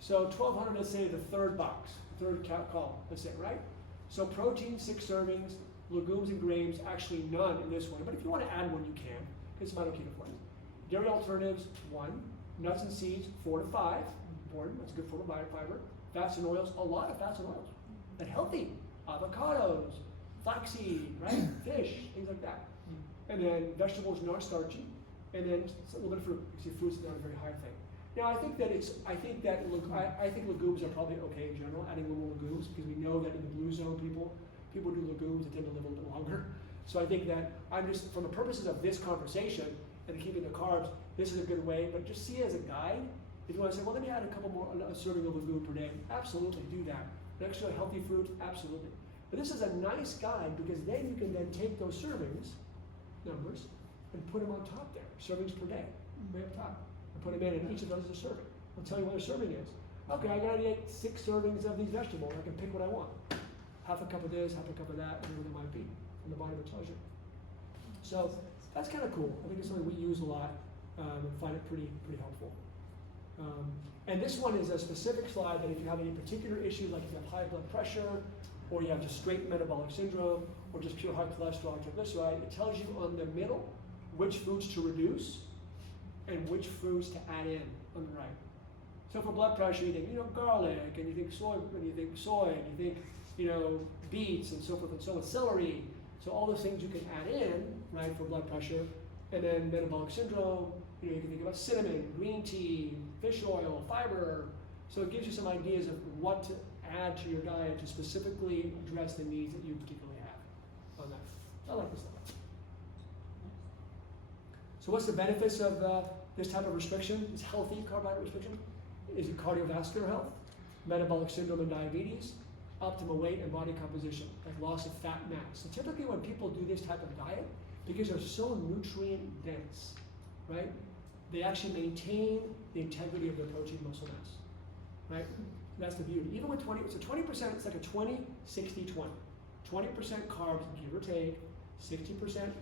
So 1200, let's say the third box, third column, let's say, right? So protein, 6 servings, legumes and grains, actually none in this one. But if you want to add one, you can. It's keto one. Dairy alternatives, 1. Nuts and seeds, 4 to 5. Important, that's good for the fiber. Fats and oils, a lot of fats and oils. And healthy, avocados, flaxseed, right? Fish, things like that. And then vegetables, not starchy. And then a little bit of fruit. You see, fruit's not a very high thing. Now, I think legumes are probably okay in general, adding a little more legumes, because we know that in the blue zone people do legumes that tend to live a little bit longer. So I think that I'm just, for the purposes of this conversation and keeping the carbs, this is a good way, but just see it as a guide. If you want to say, well, let me add a couple more, a serving of legume per day, absolutely do that. An extra healthy fruit, absolutely. But this is a nice guide, because then you can then take those servings numbers and put them on top there, servings per day, way up top, and put them in, and each of those is a serving. I'll tell you what a serving is. Okay, I gotta eat 6 servings of these vegetables. I can pick what I want. Half a cup of this, half a cup of that, whatever it might be. On the bottom it tells you. So that's kind of cool. I think it's something we use a lot and find it pretty helpful. And this one is a specific slide that if you have any particular issues, like if you have high blood pressure, or you have just straight metabolic syndrome, or just pure high cholesterol or triglyceride, it tells you on the middle which foods to reduce and which foods to add in on the right. So for blood pressure, you think, garlic, and you think soy, and you think beets, and so forth and so on, celery. So all those things you can add in, right, for blood pressure. And then metabolic syndrome, you can think about cinnamon, green tea, fish oil, fiber. So it gives you some ideas of what to add to your diet to specifically address the needs that you particularly have on that. I like this stuff. So what's the benefits of this type of restriction, this healthy carbohydrate restriction? Is it cardiovascular health, metabolic syndrome and diabetes, optimal weight and body composition, like loss of fat mass. So typically when people do this type of diet, because they're so nutrient dense, right, they actually maintain the integrity of their protein muscle mass, right? That's the beauty. Even with 20%, it's like a 20, 60, 20. 20% carbs, give or take, 60%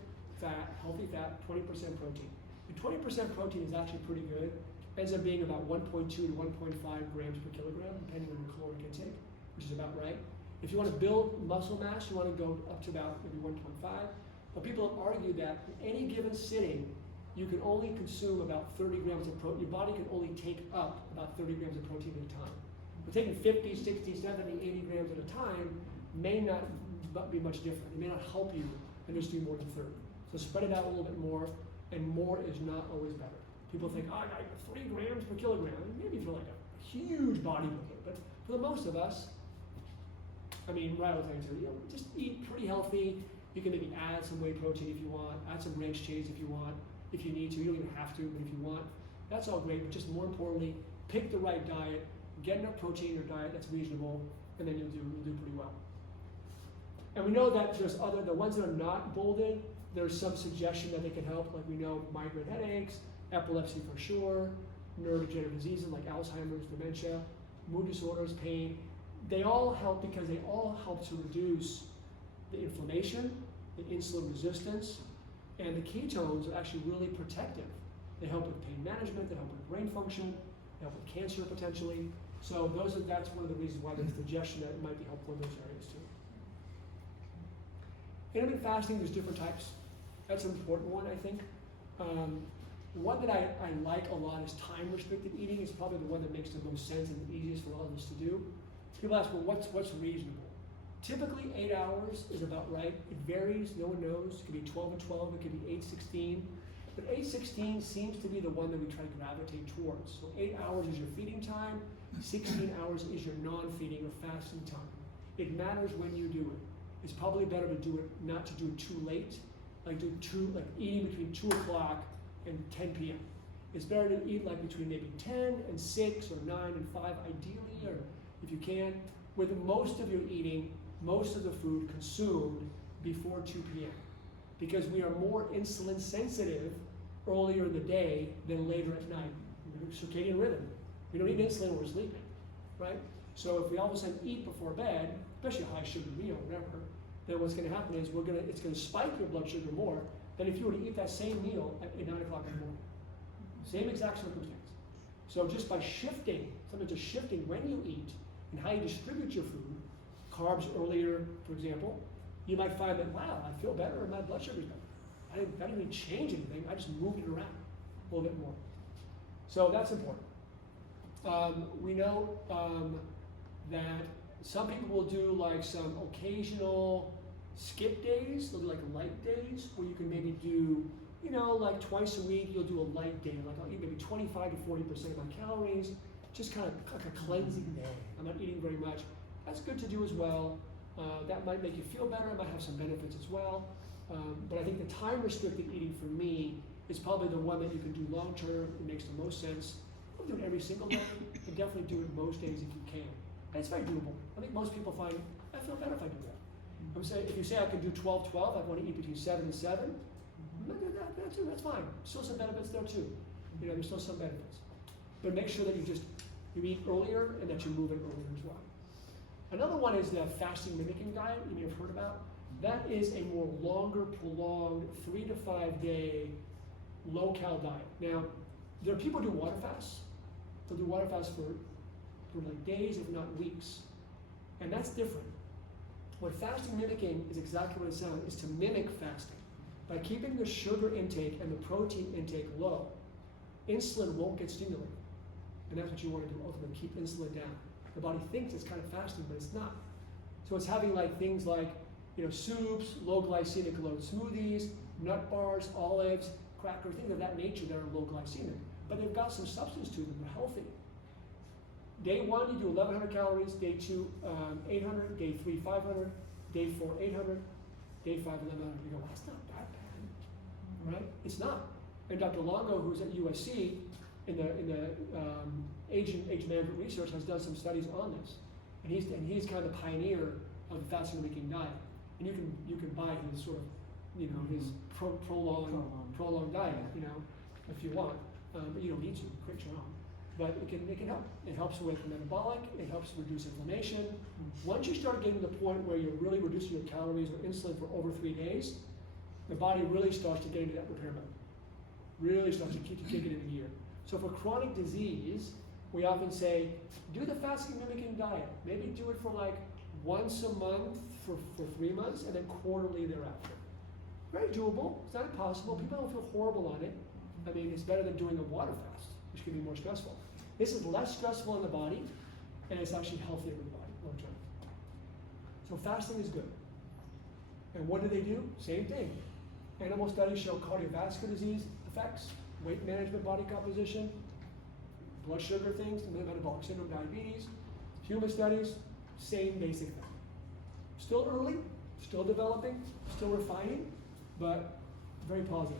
fat, healthy fat, 20% protein. The 20% protein is actually pretty good. Ends up being about 1.2 to 1.5 grams per kilogram, depending on your caloric intake, which is about right. If you want to build muscle mass, you want to go up to about maybe 1.5. But people have argued that in any given sitting, you can only consume about 30 grams of protein. Your body can only take up about 30 grams of protein at a time. But taking 50, 60, 70, 80 grams at a time may not be much different. It may not help you and just do more than 30. So spread it out a little bit more, and more is not always better. People think, I got 3 grams per kilogram. Maybe if you're like a huge bodybuilder, but for the most of us, right, I was saying, just eat pretty healthy. You can maybe add some whey protein if you want, add some ranch cheese if you want, if you need to. You don't even have to, but if you want, that's all great. But just more importantly, pick the right diet, get enough protein in your diet that's reasonable, and then you'll do pretty well. And we know that there's the ones that are not bolded, there's some suggestion that they can help, like we know migraine headaches, epilepsy for sure, neurodegenerative diseases like Alzheimer's, dementia, mood disorders, pain. They all help because they all help to reduce the inflammation, the insulin resistance, and the ketones are actually really protective. They help with pain management, they help with brain function, they help with cancer potentially. So that's one of the reasons why there's suggestion that it might be helpful in those areas too. Intermittent fasting, there's different types. That's an important one, I think. One that I like a lot is time-restricted eating. Is probably the one that makes the most sense and the easiest for all of us to do. People ask, well, what's reasonable? Typically 8 hours is about right. It varies, no one knows. It could be 12 and 12, it could be 8-16. But 8-16 seems to be the one that we try to gravitate towards. So 8 hours is your feeding time, 16 hours is your non-feeding or fasting time. It matters when you do it. It's probably better to do it, not to do it too late, like eating between 2 o'clock and 10 p.m. It's better to eat like between maybe 10 and 6 or 9 and 5 ideally, or if you can, with most of your eating, most of the food consumed before 2 p.m. Because we are more insulin sensitive earlier in the day than later at night. Circadian rhythm. We don't need insulin when we're sleeping, right? So if we all of a sudden eat before bed, especially a high sugar meal, whatever, then what's going to happen is it's going to spike your blood sugar more than if you were to eat that same meal at 9 o'clock in the morning. Same exact circumstance. So just by shifting, sometimes just shifting when you eat and how you distribute your food, carbs earlier, for example, you might find that, wow, I feel better and my blood sugar's better. I didn't even change anything, I just moved it around a little bit more. So that's important. We know that some people will do like some occasional skip days, they'll do like light days, where you can maybe do, like twice a week, you'll do a light day, like I'll eat maybe 25 to 40% of my calories, just kind of like a cleansing day. I'm not eating very much. That's good to do as well. That might make you feel better, it might have some benefits as well. But I think the time restricted eating for me is probably the one that you can do long term, it makes the most sense. Don't do it every single day, but definitely do it most days if you can. And it's very doable. I think most people find, I feel better if I do that. I'm saying, if you say I can do 12-12, I want to eat between 7 and 7, that's fine. Still some benefits there too. There's still some benefits. But make sure that you eat earlier and that you move it earlier as well. Another one is the fasting mimicking diet you may have heard about. That is a more longer, prolonged, 3 to 5 day low-cal diet. Now, there are people who do water fasts. They'll do water fasts for like days, if not weeks. And that's different. What fasting mimicking is exactly what it sounds, is to mimic fasting. By keeping the sugar intake and the protein intake low, insulin won't get stimulated. And that's what you want to do ultimately, keep insulin down. The body thinks it's kind of fasting, but it's not. So it's having like things like, soups, low glycemic load smoothies, nut bars, olives, crackers, things of that nature that are low glycemic. But they've got some substance to them, they're healthy. Day 1, you do 1,100 calories, day 2, 800, day 3, 500, day 4, 800, day 5, 1,100. You go, that's not that bad, right? It's not. And Dr. Longo, who's at USC, in the age management research, has done some studies on this. And he's kind of the pioneer of the fasting mimicking diet. And you can buy his sort of, his prolonged diet, if you want. But you don't need to, create your own. But it can help. It helps with metabolic, it helps reduce inflammation. Once you start getting to the point where you're really reducing your calories or insulin for over 3 days, the body really starts to get into that repair mode. Really starts to kick it into gear. So for chronic disease, we often say, do the fasting mimicking diet. Maybe do it for like once a month for 3 months, and then quarterly thereafter. Very doable. It's not impossible. People don't feel horrible on it. I mean, it's better than doing a water fast, which can be more stressful. This is less stressful on the body, and it's actually healthier in the body long term. So fasting is good. And what do? Same thing. Animal studies show cardiovascular disease effects, weight management, body composition, blood sugar things, metabolic syndrome, diabetes. Human studies, same basic thing. Still early, still developing, still refining, but very positive.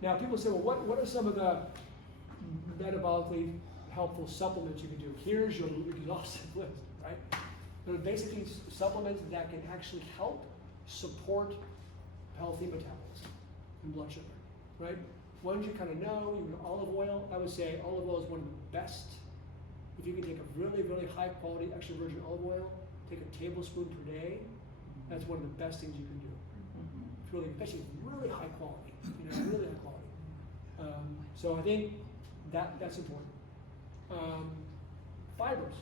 Now people say, well, what are some of the metabolically helpful supplements you can do? Here's your exhaustive list, right? They're basically supplements that can actually help support healthy metabolism and blood sugar, right? Ones you kind of know, olive oil. I would say olive oil is one of the best. If you can take a really, really high quality extra virgin olive oil, take a tablespoon per day, that's one of the best things you can do. It's really, especially really high quality, really high quality. So I think that's important. Fibers,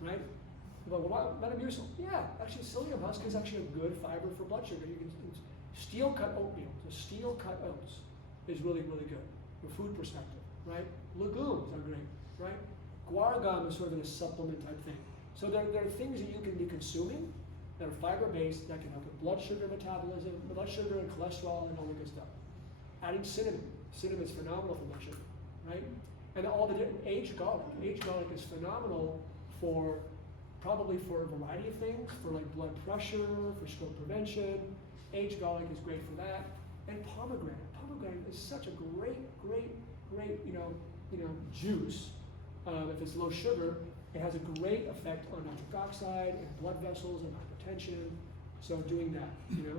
right? But what Metamucil? Yeah, actually psyllium husk is actually a good fiber for blood sugar. You can steel cut oatmeal, so steel cut oats is really, really good from a food perspective, right? Legumes are great, right? Guar gum is sort of a supplement type thing. So there are things that you can be consuming that are fiber-based that can help with blood sugar metabolism, blood sugar and cholesterol and all that good stuff. Adding cinnamon. Cinnamon is phenomenal for blood sugar, right? And all the different aged garlic. Aged garlic is phenomenal probably for a variety of things, for like blood pressure, for stroke prevention. Aged garlic is great for that. And pomegranate. Pomegranate is such a great juice. If it's low sugar, it has a great effect on nitric oxide and blood vessels and hypertension. So doing that, and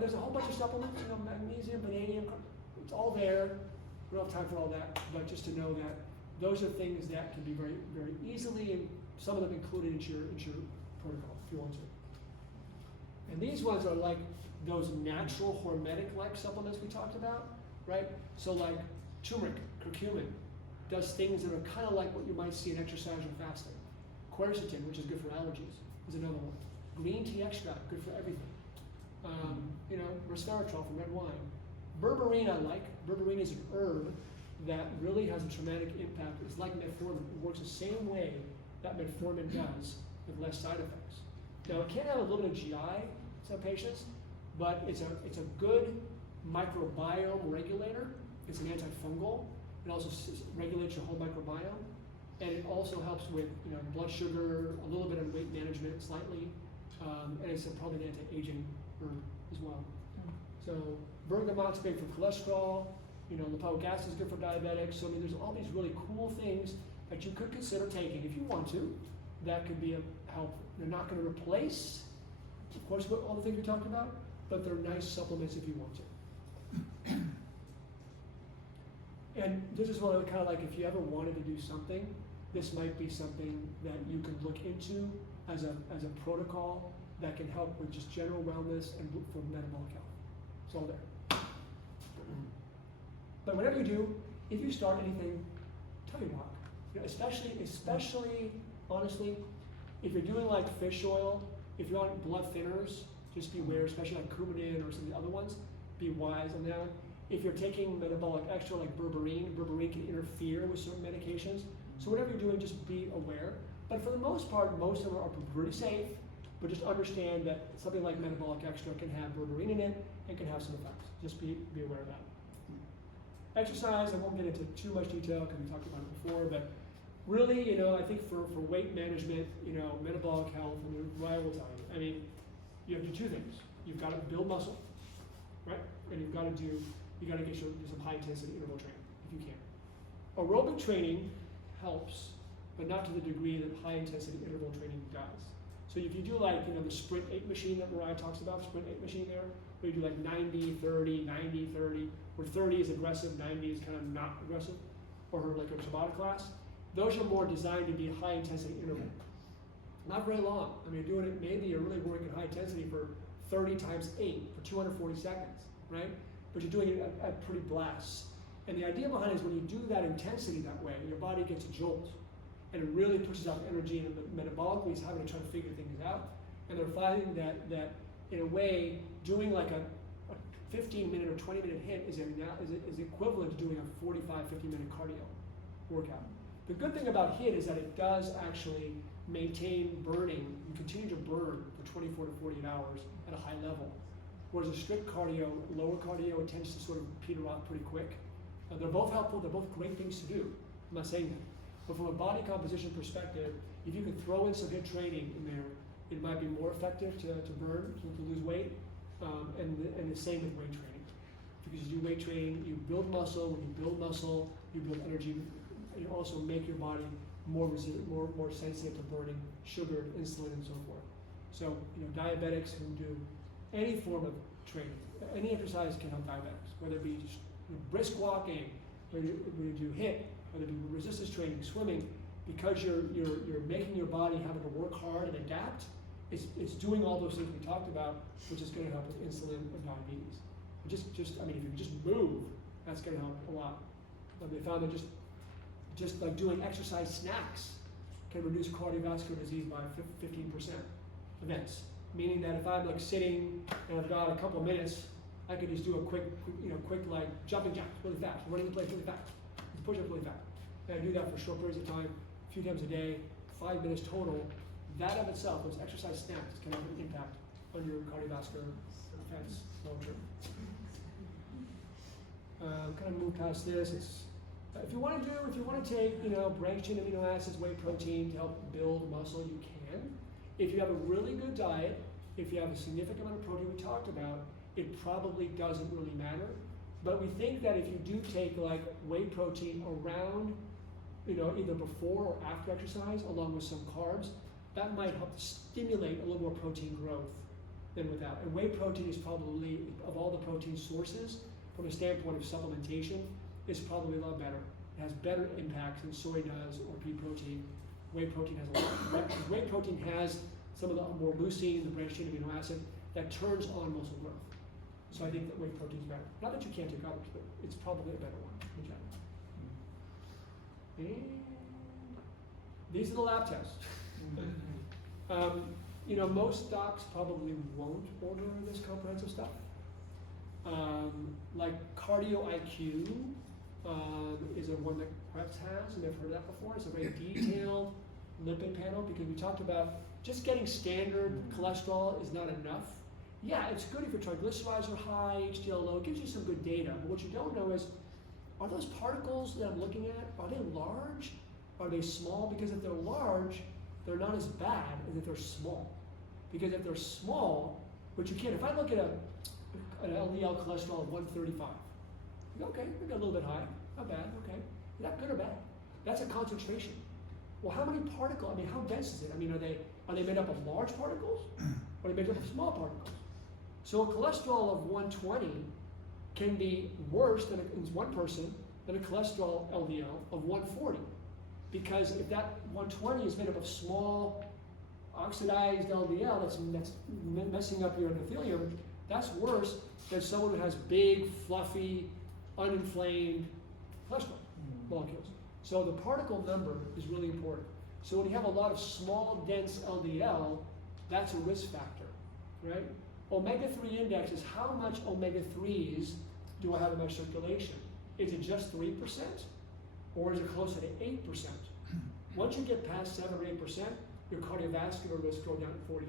there's a whole bunch of supplements, magnesium, vanadium, it's all there. We don't have time for all that, but just to know that those are things that can be very, very easily, and some of them included into your protocol if you want to. And these ones are like those natural hormetic-like supplements we talked about, right? So like turmeric, curcumin, does things that are kind of like what you might see in exercise or fasting. Quercetin, which is good for allergies, is another one. Green tea extract, good for everything. Resveratrol from red wine. Berberine I like. Berberine is an herb that really has a traumatic impact. It's like metformin. It works the same way that metformin does with less side effects. Now it can have a little bit of GI in some patients, but it's a good microbiome regulator. It's an antifungal. It also regulates your whole microbiome, and it also helps with blood sugar, a little bit of weight management, slightly, and it's probably an anti-aging herb as well. So bergamot's great for cholesterol. Lipoic acid is good for diabetics. So there's all these really cool things that you could consider taking if you want to. That could be a help. They're not going to replace, of course, all the things we talked about, but they're nice supplements if you want to. And this is one kind of like if you ever wanted to do something, this might be something that you can look into as a protocol that can help with just general wellness and for metabolic health. It's all there. But whatever you do, if you start anything, tell your doc. Especially, honestly, if you're doing like fish oil, if you're on blood thinners, just beware, especially like Coumadin or some of the other ones, be wise on that. If you're taking metabolic extra like berberine can interfere with certain medications. So whatever you're doing, just be aware. But for the most part, most of them are pretty safe, but just understand that something like metabolic extra can have berberine in it and can have some effects. Just be aware of that. Exercise, I won't get into too much detail because we talked about it before, but really, I think for weight management, metabolic health, what I will tell you, you have to do two things. You've got to build muscle, right? And you've got to do some high intensity interval training if you can. Aerobic training helps, but not to the degree that high intensity interval training does. So if you do like, the sprint 8 machine that Mariah talks about, sprint 8 machine there, where you do like 90, 30, 90, 30, where 30 is aggressive, 90 is kind of not aggressive, or like a Tabata class, those are more designed to be high intensity interval. Not very long. You're doing it, maybe you're really working high intensity for 30 times 8 for 240 seconds, right? But you're doing it at pretty blasts. And the idea behind it is when you do that intensity that way, your body gets a jolt. And it really pushes out energy, and metabolically it's having to try to figure things out. And they're finding that in a way, doing like a 15-minute or 20-minute hit is equivalent to doing a 45, 50-minute cardio workout. The good thing about HIIT is that it does actually maintain burning. You continue to burn for 24 to 48 hours at a high level. Whereas a strict cardio, lower cardio, it tends to sort of peter off pretty quick. They're both helpful, they're both great things to do. I'm not saying that. But from a body composition perspective, if you can throw in some HIIT training in there, it might be more effective to burn, to lose weight, and the same with weight training. Because you do weight training, you build muscle. When you build muscle, you build energy. You also make your body more resilient, more sensitive to burning sugar, insulin, and so forth. So, diabetics who do any form of training, any exercise can help diabetics, whether it be just brisk walking, whether you do HIIT, whether it be resistance training, swimming, because you're making your body having to work hard and adapt. It's doing all those things we talked about, which is going to help with insulin and diabetes. If you just move, that's going to help a lot. They found that just like doing exercise snacks can reduce cardiovascular disease by 15% events. Meaning that if I'm like sitting and I've got a couple of minutes, I could just do a quick like jumping jacks really fast, running in place really fast, push up really fast. And I do that for short periods of time, a few times a day, 5 minutes total. That of itself, those exercise snacks, can have an impact on your cardiovascular defense long term. Kind of move past this. If you want to take, branched chain amino acids, whey protein to help build muscle, you can. If you have a really good diet, if you have a significant amount of protein we talked about, it probably doesn't really matter. But we think that if you do take like whey protein around, either before or after exercise, along with some carbs, that might help stimulate a little more protein growth than without. And whey protein is probably, of all the protein sources, from a standpoint of supplementation, is probably a lot better. It has better impacts than soy does or pea protein. Whey protein has a lot. Whey protein has some of the more leucine, the branched chain amino acid, that turns on muscle growth. So I think that whey protein is better. Not that you can't take others, but it's probably a better one in general. And these are the lab tests. Most docs probably won't order this comprehensive stuff. Like Cardio IQ is a one that Krebs has, and I've heard that before. It's a very detailed lipid panel, because we talked about just getting standard cholesterol is not enough. Yeah, it's good if your triglycerides are high, HDL low, it gives you some good data. But what you don't know is, are those particles that I'm looking at, are they large? Are they small? Because if they're large, they're not as bad as if they're small. Because if they're small, which you can't, if I look at an LDL cholesterol of 135, okay, maybe a little bit high, not bad, okay. Is that good or bad? That's a concentration. Well, how many particles, how dense is it? Are they made up of large particles? Or are they made up of small particles? So a cholesterol of 120 can be worse in one person than a cholesterol LDL of 140. Because if that 120 is made up of small, oxidized LDL that's messing up your endothelium, that's worse than someone who has big, fluffy, uninflamed cholesterol molecules. So the particle number is really important. So when you have a lot of small, dense LDL, that's a risk factor, right? Omega-3 index is how much omega-3s do I have in my circulation? Is it just 3%? Or is it closer to 8%? Once you get past 7 or 8%, your cardiovascular risk goes down to 40%.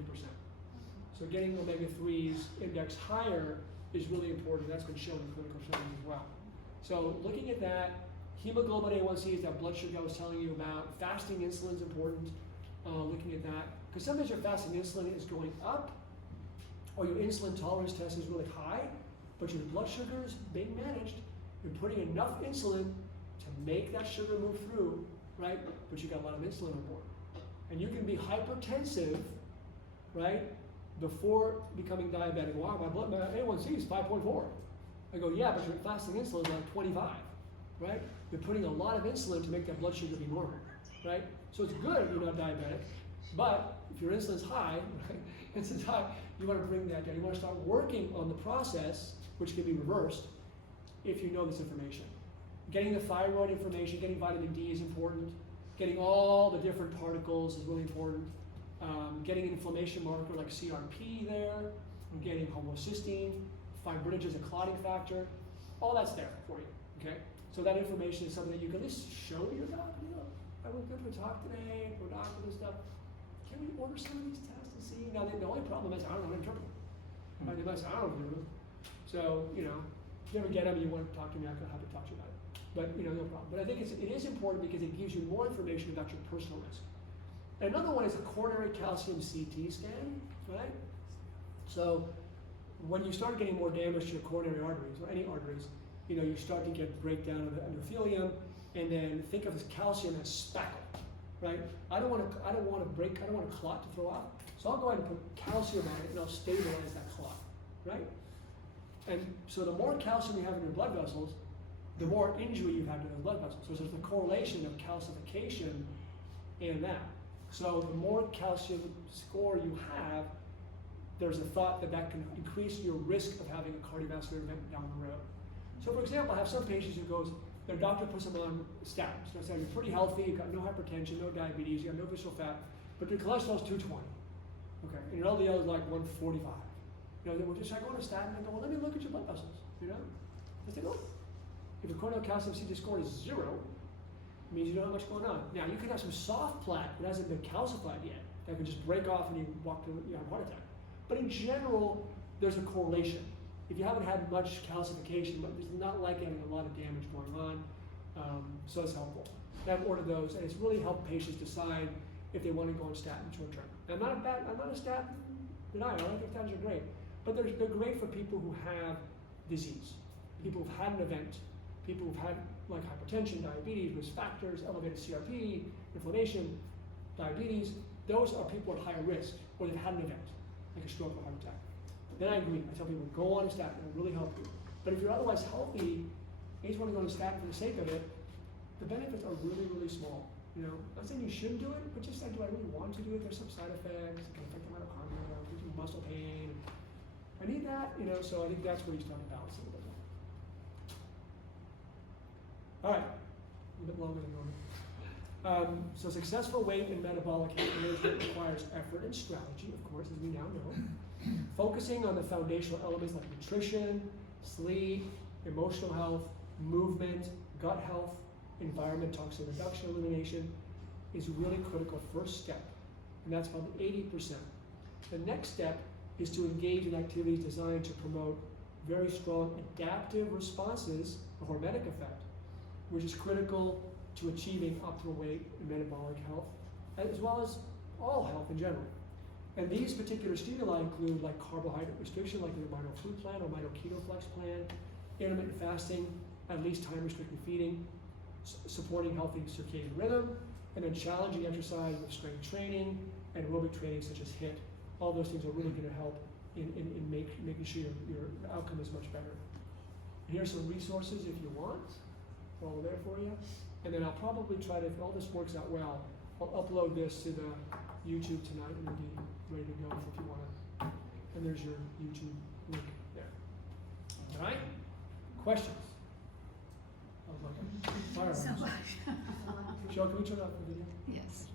So getting omega-3s index higher is really important. That's been shown in clinical studies as well. So looking at that, hemoglobin A1C is that blood sugar I was telling you about. Fasting insulin is important. Looking at that, because sometimes your fasting insulin is going up, or your insulin tolerance test is really high, but your blood sugar is being managed. You're putting enough insulin to make that sugar move through, right? But you got a lot of insulin on board, and you can be hypertensive, right, before becoming diabetic. Wow, my A1C is 5.4. I go, yeah, but your fasting insulin is like 25, right? You're putting a lot of insulin to make that blood sugar be normal, right? So it's good you're not diabetic, but if your insulin's high, right, insulin's high, you want to bring that down. You want to start working on the process, which can be reversed if you know this information. Getting the thyroid information, getting vitamin D is important. Getting all the different particles is really important. Getting an inflammation marker like CRP there, getting homocysteine, fibrinogen is a clotting factor, all that's there for you, okay? So that information is something that you can at least show to your doctor. I went to a talk today, to a doctor and stuff. Can we order some of these tests and see? Now, the only problem is I don't know how to interpret them. Right? They might say, I don't know. So, if you ever get them and you want to talk to me, I'm going to have to talk to you about it. But, no problem. But I think it is important because it gives you more information about your personal risk. And another one is a coronary calcium CT scan, right? So when you start getting more damage to your coronary arteries, or any arteries, you start to get breakdown of the endothelium, and then think of this calcium as spackle, right? I don't want a clot to throw out, so I'll go ahead and put calcium on it, and I'll stabilize that clot, right? And so the more calcium you have in your blood vessels, the more injury you have to those blood vessels. So there's a correlation of calcification and that. So the more calcium score you have, there's a thought that can increase your risk of having a cardiovascular event down the road. So for example, I have some patients who goes, their doctor puts them on statins. They're saying, you're pretty healthy, you've got no hypertension, no diabetes, you have no visceral fat, but your cholesterol is 220. Okay, and your LDL is like 145. Should I go on a statin? I go, well, let me look at your blood vessels, I say, look, if your coronary calcium CT score is 0, it means you don't have much going on. Now, you can have some soft plaque that hasn't been calcified yet, that can just break off and you walk to have a heart attack. But in general, there's a correlation. If you haven't had much calcification, but there's not like having a lot of damage going on, so it's helpful. I've ordered those, and it's really helped patients decide if they want to go on statins short term. I'm not a statin denier. I think statins are great, but they're great for people who have disease, people who've had an event, people who've had like hypertension, diabetes, risk factors, elevated CRP, inflammation, diabetes. those are people at higher risk, or they've had an event, like a stroke or heart attack. Then I agree. I tell people, go on a statin, it'll really help you. But if you're otherwise healthy, and you just want to go on a statin for the sake of it, the benefits are really, really small. You know, I'm not saying you shouldn't do it, but just like, do I really want to do it? There's some side effects, it can affect the mitochondria, gives you muscle pain. I need that, you know, so I think that's where you start to balance it a little bit more. All right, a little bit longer than normal. So successful weight and metabolic health management requires effort and strategy, of course, as we now know. Focusing on the foundational elements like nutrition, sleep, emotional health, movement, gut health, environment, toxin reduction, elimination is really critical first step, and that's probably 80%. The next step is to engage in activities designed to promote very strong adaptive responses, a hormetic effect, which is critical to achieving optimal weight and metabolic health, as well as all health in general. And these particular stimuli include like carbohydrate restriction, like the Mito Food Plan or Mito Keto Flex Plan, intermittent fasting, at least time restricted feeding, supporting healthy circadian rhythm, and then challenging exercise with strength training and aerobic training such as HIIT. All those things are really going to help in making sure your outcome is much better. And here's some resources if you want. They're all there for you. And then I'll probably try to, if all this works out well, I'll upload this to the YouTube tonight and it'll be ready to go if you want to. And there's your YouTube link there. All right? Questions? I was looking. Fire So, alarms. Cheryl, can we turn off the video? yes.